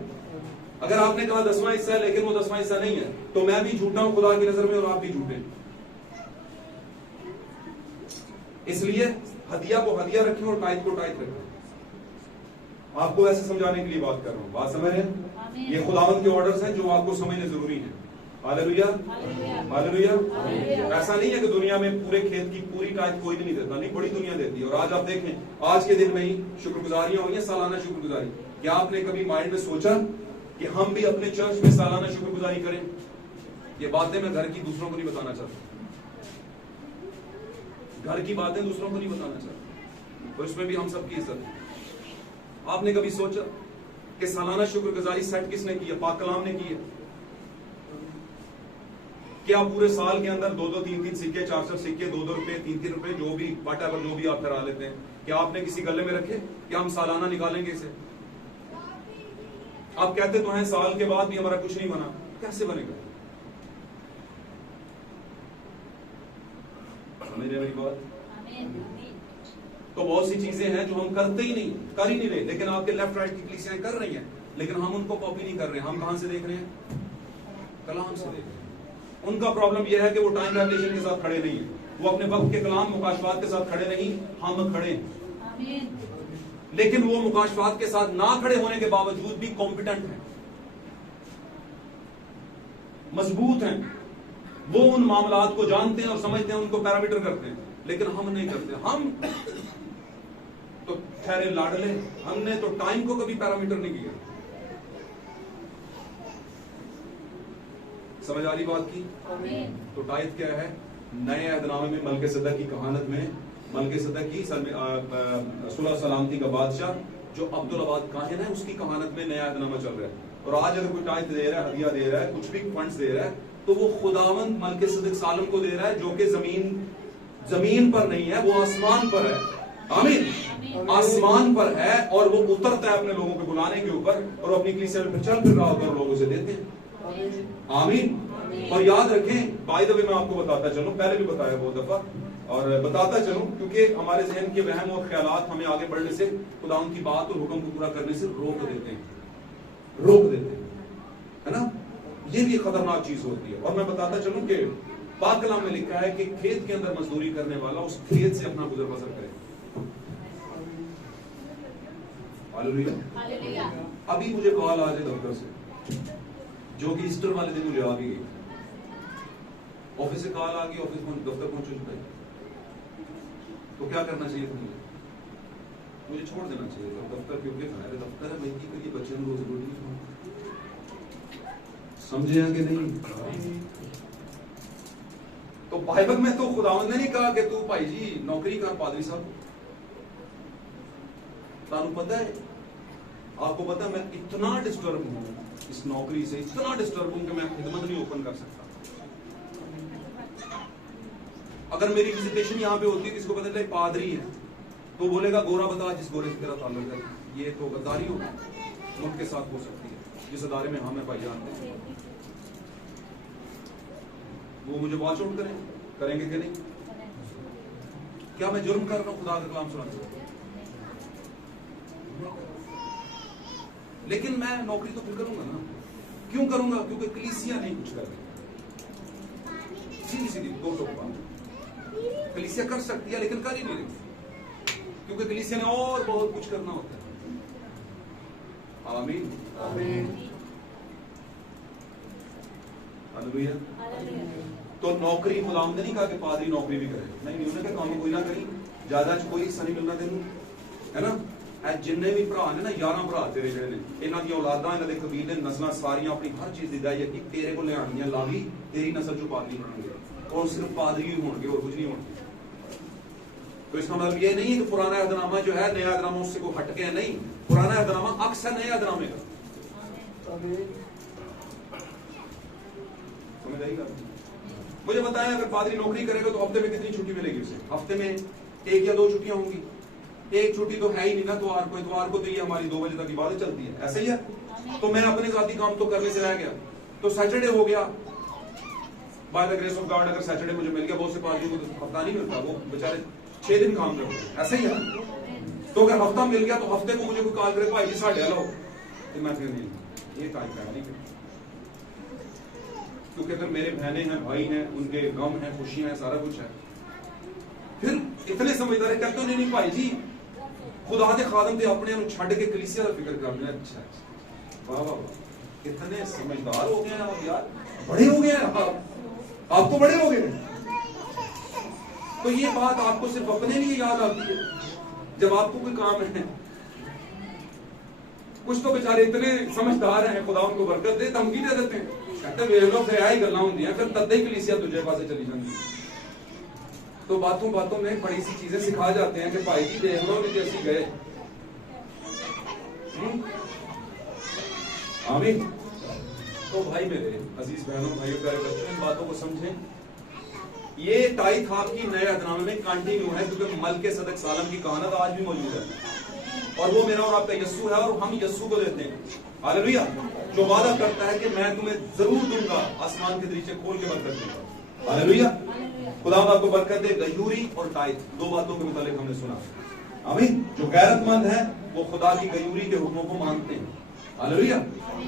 اگر آپ نے کہا 10واں حصہ ہے لیکن وہ 10واں حصہ نہیں ہے، تو میں بھی جھوٹا ہوں خدا کی نظر میں اور آپ بھی جھوٹے ہیں۔ اس لیے ہدیہ کو ہدیہ رکھیں اور ٹائت کو ٹائت رکھیں۔ آپ کو ایسے سمجھانے کے لیے بات کر رہا ہوں، بات سمجھ رہے ہیں؟ یہ خداوند کے آرڈرز ہیں جو آپ کو سمجھنے ضروری ہیں۔ ہاللیلویا، ہاللیلویا۔ ایسا نہیں ہے کہ دنیا میں پورے کھیت کی پوری ٹائت کوئی بھی نہیں دیتا، نہیں، بڑی دنیا دیتی ہے۔ اور آج آپ دیکھیں، آج کے دن میں ہی شکر گزاریاں ہوئی ہیں، سالانہ شکر گزاری۔ کیا آپ نے کبھی مائنڈ میں سوچا کہ ہم بھی اپنے چرچ میں سالانہ شکر گزاری کریں؟ یہ باتیں میں گھر کی دوسروں کو نہیں بتانا چاہتا، گھر کی باتیں دوسروں کو نہیں بتانا چاہتا، اور اس میں بھی ہم سب کی عزت ہے۔ آپ نے کبھی سوچا کہ سالانہ شکر گزاری سیٹ کس نے کی ہے؟ پاک کلام نے کی ہے۔ کیا پورے سال کے اندر 2-2 3-3 سکے، 4-4 سکے، 2-2 روپے، 3-3 روپے، جو بھی واٹ ایور جو بھی آپ پھیلا لیتے ہیں، کیا آپ نے کسی گلے میں رکھے کہ ہم سالانہ نکالیں گے اسے؟ آپ کہتے تو ہیں سال کے بعد بھی ہمارا کچھ نہیں بنا، کیسے بنے گا؟ سمجھ رہے میری بات؟ تو بہت سی چیزیں ہیں جو ہم کرتے ہی نہیں، کر ہی نہیں رہے، لیکن آپ کے لیفٹ رائٹ کی کلیسیاں کر رہی ہیں، لیکن ہم ان کو کاپی نہیں کر رہے۔ ہم کہاں سے دیکھ رہے ہیں؟ کلام سے دیکھ رہے ہیں۔ ان کا پرابلم یہ ہے کہ وہ ٹائم ریولیشن کے ساتھ کھڑے نہیں ہیں، وہ اپنے وقت کے کلام مکاشفات کے ساتھ کھڑے نہیں، ہم کھڑے ہیں۔ لیکن وہ مکاشفات کے ساتھ نہ کھڑے ہونے کے باوجود بھی کمپیٹنٹ ہیں، مضبوط ہیں، وہ ان معاملات کو جانتے ہیں اور سمجھتے ہیں، ان کو پیرامیٹر کرتے ہیں، لیکن ہم نہیں کرتے۔ ہم تو ٹھہرے لاڈلے، ہم نے تو ٹائم کو کبھی پیرامیٹر نہیں کیا۔ سمجھ آ رہی بات کی؟ تو ٹائت کیا ہے؟ نئے عہد نامے میں ملکیسیدک کی کہانت میں، ملکیسیدک کی صلح سلامتی کا بادشاہ جو عبدالآباد کاہن ہے، اس کی کہانت میں نیا عہد نامہ چل رہا ہے۔ اور آج اگر کوئی ٹائت دے رہا ہے، ہدیہ دے رہا ہے، کچھ بھی فنڈز دے رہا ہے، تو وہ خداوند ملکیسیدک سالم کو دے رہا ہے، جو کہ زمین پر نہیں ہے، وہ آسمان پر ہے۔ آمین، آسمان پر ہے، اور وہ اترتا ہے اپنے لوگوں کو بلانے کے اوپر، اور اپنی کلیسیا میں چل پھر رہا ہوتا ہے اور لوگوں سے دیتے ہیں۔ آمین۔ اور یاد رکھیں، بائی دا وے میں آپ کو بتاتا چلوں، پہلے بھی بتایا بہت دفعہ، اور بتاتا چلوں کیونکہ ہمارے ذہن کے وہم اور خیالات ہمیں آگے بڑھنے سے، خدا ان کی بات اور حکم کو پورا کرنے سے روک دیتے ہیں، ہے نا؟ یہ بھی خطرناک چیز ہوتی ہے۔ اور میں بتاتا چلوں کہ پاک کلام میں لکھا ہے کہ کھیت کے اندر مزدوری کرنے والا اس کھیت سے اپنا گزر بسر کرے۔ ہاللیلویا۔ ابھی مجھے کال آ جائے دفتر سے، جو کہ ایسٹر والے دن مجھے آ بھی گئی، آفس سے کال آ گئی، آفس دفتر پہنچ چکا ہے، تو کیا کرنا چاہیے تھا؟ مجھے چھوڑ دینا چاہیے تھا دفتر، کیونکہ میرے دفتر ہے، بھائی کی کریے، بچے میں روز روٹی سمجھے ہیں کہ نہیں؟ تو بائبل میں تو خداوند نے نہیں کہا کہ تو بھائی جی نوکری کر پادری صاحب۔ تانوں پتہ ہے، آپ کو پتہ ہے میں اتنا ڈسٹرب ہوں اس نوکری سے، اتنا ڈسٹرب ہوں کہ میں خدمت نہیں اوپن کر سکتا۔ اگر میری وزیٹیشن یہاں پہ ہوتی ہے، کس کو پتہ چلے پادری ہے، تو بولے گا گورا بتا جس گورے سے تیرا تعلق ہے۔ یہ تو غداری ہوگی، ملک کے ساتھ ہو سکتی ہے، جس ادارے میں ہم ہیں بھائی جانتے ہیں، وہ مجھے واچ آؤٹ کریں گے کہ نہیں؟ کیا میں جرم کر رہا ہوں خدا کا کلام سنانے سے؟ لیکن میں نوکری تو پھر کروں گا نا۔ کیوں کروں گا؟ کیونکہ کلیسیا نہیں کچھ کر رہی، سیدھی سیدھی دو ٹوک بات، کلیسیا کر سکتی ہے لیکن کر ہی نہیں رہی، کیونکہ کلیسیا نے اور بہت کچھ کرنا ہوتا ہے۔ آمین، آمین، ہاللیلویا۔ تو نوکری خداوند نے نہیں کہا کہ پادری نوکری بھی کرے، نہیں، انہوں نے کہا کام کوئی نہ کری، زیادہ کوئی حصہ نہیں ملنا تینوں، ہے نا؟ اے جننے بھی بھرا نے نا 11 بھرا تیرے جڑے نے انہاں دی اولاداں انہاں دے قبیلے نسلاں ساریاں اپنی ہر چیز دی دائی کہ تیرے کو لے آنیاں لاوی تیری نسل جو پادری بنن گے اور صرف پادری ہی ہون گے اور کچھ نہیں ہون گے. تو اس کا مطلب یہ نہیں ہے کہ پرانا عہد نامہ جو ہے نیا عہد نامہ اس سے کو ہٹ کے نہیں. پرانا عہد نامہ عکس ہے نئے عہد نامے کا. سمجھ آئی گا؟ مجھے بتائیں اگر پادری نوکری کرے گا تو ہفتے میں کتنی چھٹی ملے گی اسے؟ ہفتے میں 1 یا 2 چھٹیاں ہوں گی. ایک چھٹی تو ہے ہی نہیں نا اتوار کو تو یہ ہماری 2 بجے تک عبادت چلتی ہے. ایسا ہی ہے. تو میں اپنے ذاتی کام تو کرنے سے رہ گیا تو سیٹرڈے ہو گیا. By the grace of God اگر سیٹرڈے مجھے مل گیا, بہت سے پادریوں کو تو ہفتہ نہیں ملتا, وہ بیچارے 6 دن کام کرتے ہیں. ایسا ہی ہے. تو اگر ہفتہ مل گیا تو ہفتے کو مجھے کوئی کال کرے بھائی جی ساڑھے لو تو میں پھر نہیں یہ کام کرنا نہیں. کیونکہ اگر میرے بہنیں ہیں بھائی ہیں ان کے غم ہیں خوشیاں ہیں سارا کچھ ہے. پھر اتنے سمجھدار کہتے ہو نہیں بھائی جی خدا دے خادم تے اپنے انہوں چھڑ کے کلیسیا کا فکر کرنا. اچھا واہ واہ واہ اتنے سمجھدار ہو گئے ہیں آپ یار, بڑے ہو گئے ہیں آپ تو بڑے ہو گئے ہیں. تو یہ بات آپ کو صرف اپنے لیے یاد آتی ہے جب آپ کو کوئی کام ہے. کچھ تو بیچارے اتنے سمجھدار ہیں خدا ان کو برکت دے دھمکی دے دیتے ہیں کہتے ویکھ لو پھر آئی گلاں ہوندیاں پھر تدے ہی کلیسیا تجھے پاسے چلی جاندی. تو باتوں باتوں میں بڑی سی چیزیں سکھا جاتے ہیں کہ بھائی جی دیکھ لو کہ اسی گئے. آمین. تو بھائی میرے عزیز بہنوں بھائیوں پیارے بچوں ان باتوں کو سمجھیں. یہ ٹائی تھاپ کی نئے عہد نامے میں کنٹینیو ہے کیونکہ ملک صدق سالم کی کہانت آج بھی موجود ہے اور وہ میرا اور آپ کا یسوع ہے اور ہم یسوع کو دیتے ہیں. ہاللیلویا. جو وعدہ کرتا ہے کہ میں تمہیں ضرور دوں گا, آسمان کے دریچے کھول کے برکت دوں گا. ہاللیلویا. خدا آپ کو برکت دے. غیوری اور ٹائٹ 2 باتوں کے متعلق ہم نے سنا. آمین. جو غیرت مند ہے وہ خدا کی غیوری کے حکموں کو مانتے ہیں. ہاللیلویا.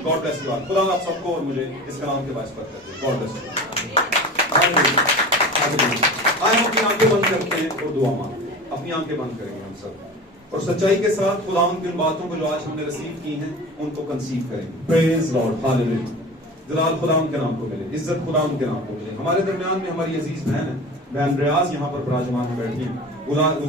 God bless you. خدا آپ سب کو اور مجھے اس کلام کے باعث برکت دے. God bless you. آئے ہم اپنی آنکھیں بند کرتے ہیں اور دعا مانگتے ہیں. اپنی آنکھیں بند کریں گے ہم سب اور سچائی کے ساتھ خدا کی ان باتوں کو جو آج ہم نے ریسیو کی ہیں ان کو کنسیو کریں گے. پریز لارڈ. ہاللیلویا. جلال خدا ان کے نام کو ملے, عزت خدا ان کے نام کو ملے. ہمارے درمیان میں ہماری عزیز بہن ہے, بہن ریاض یہاں پر براجمان بیٹھی ہیں.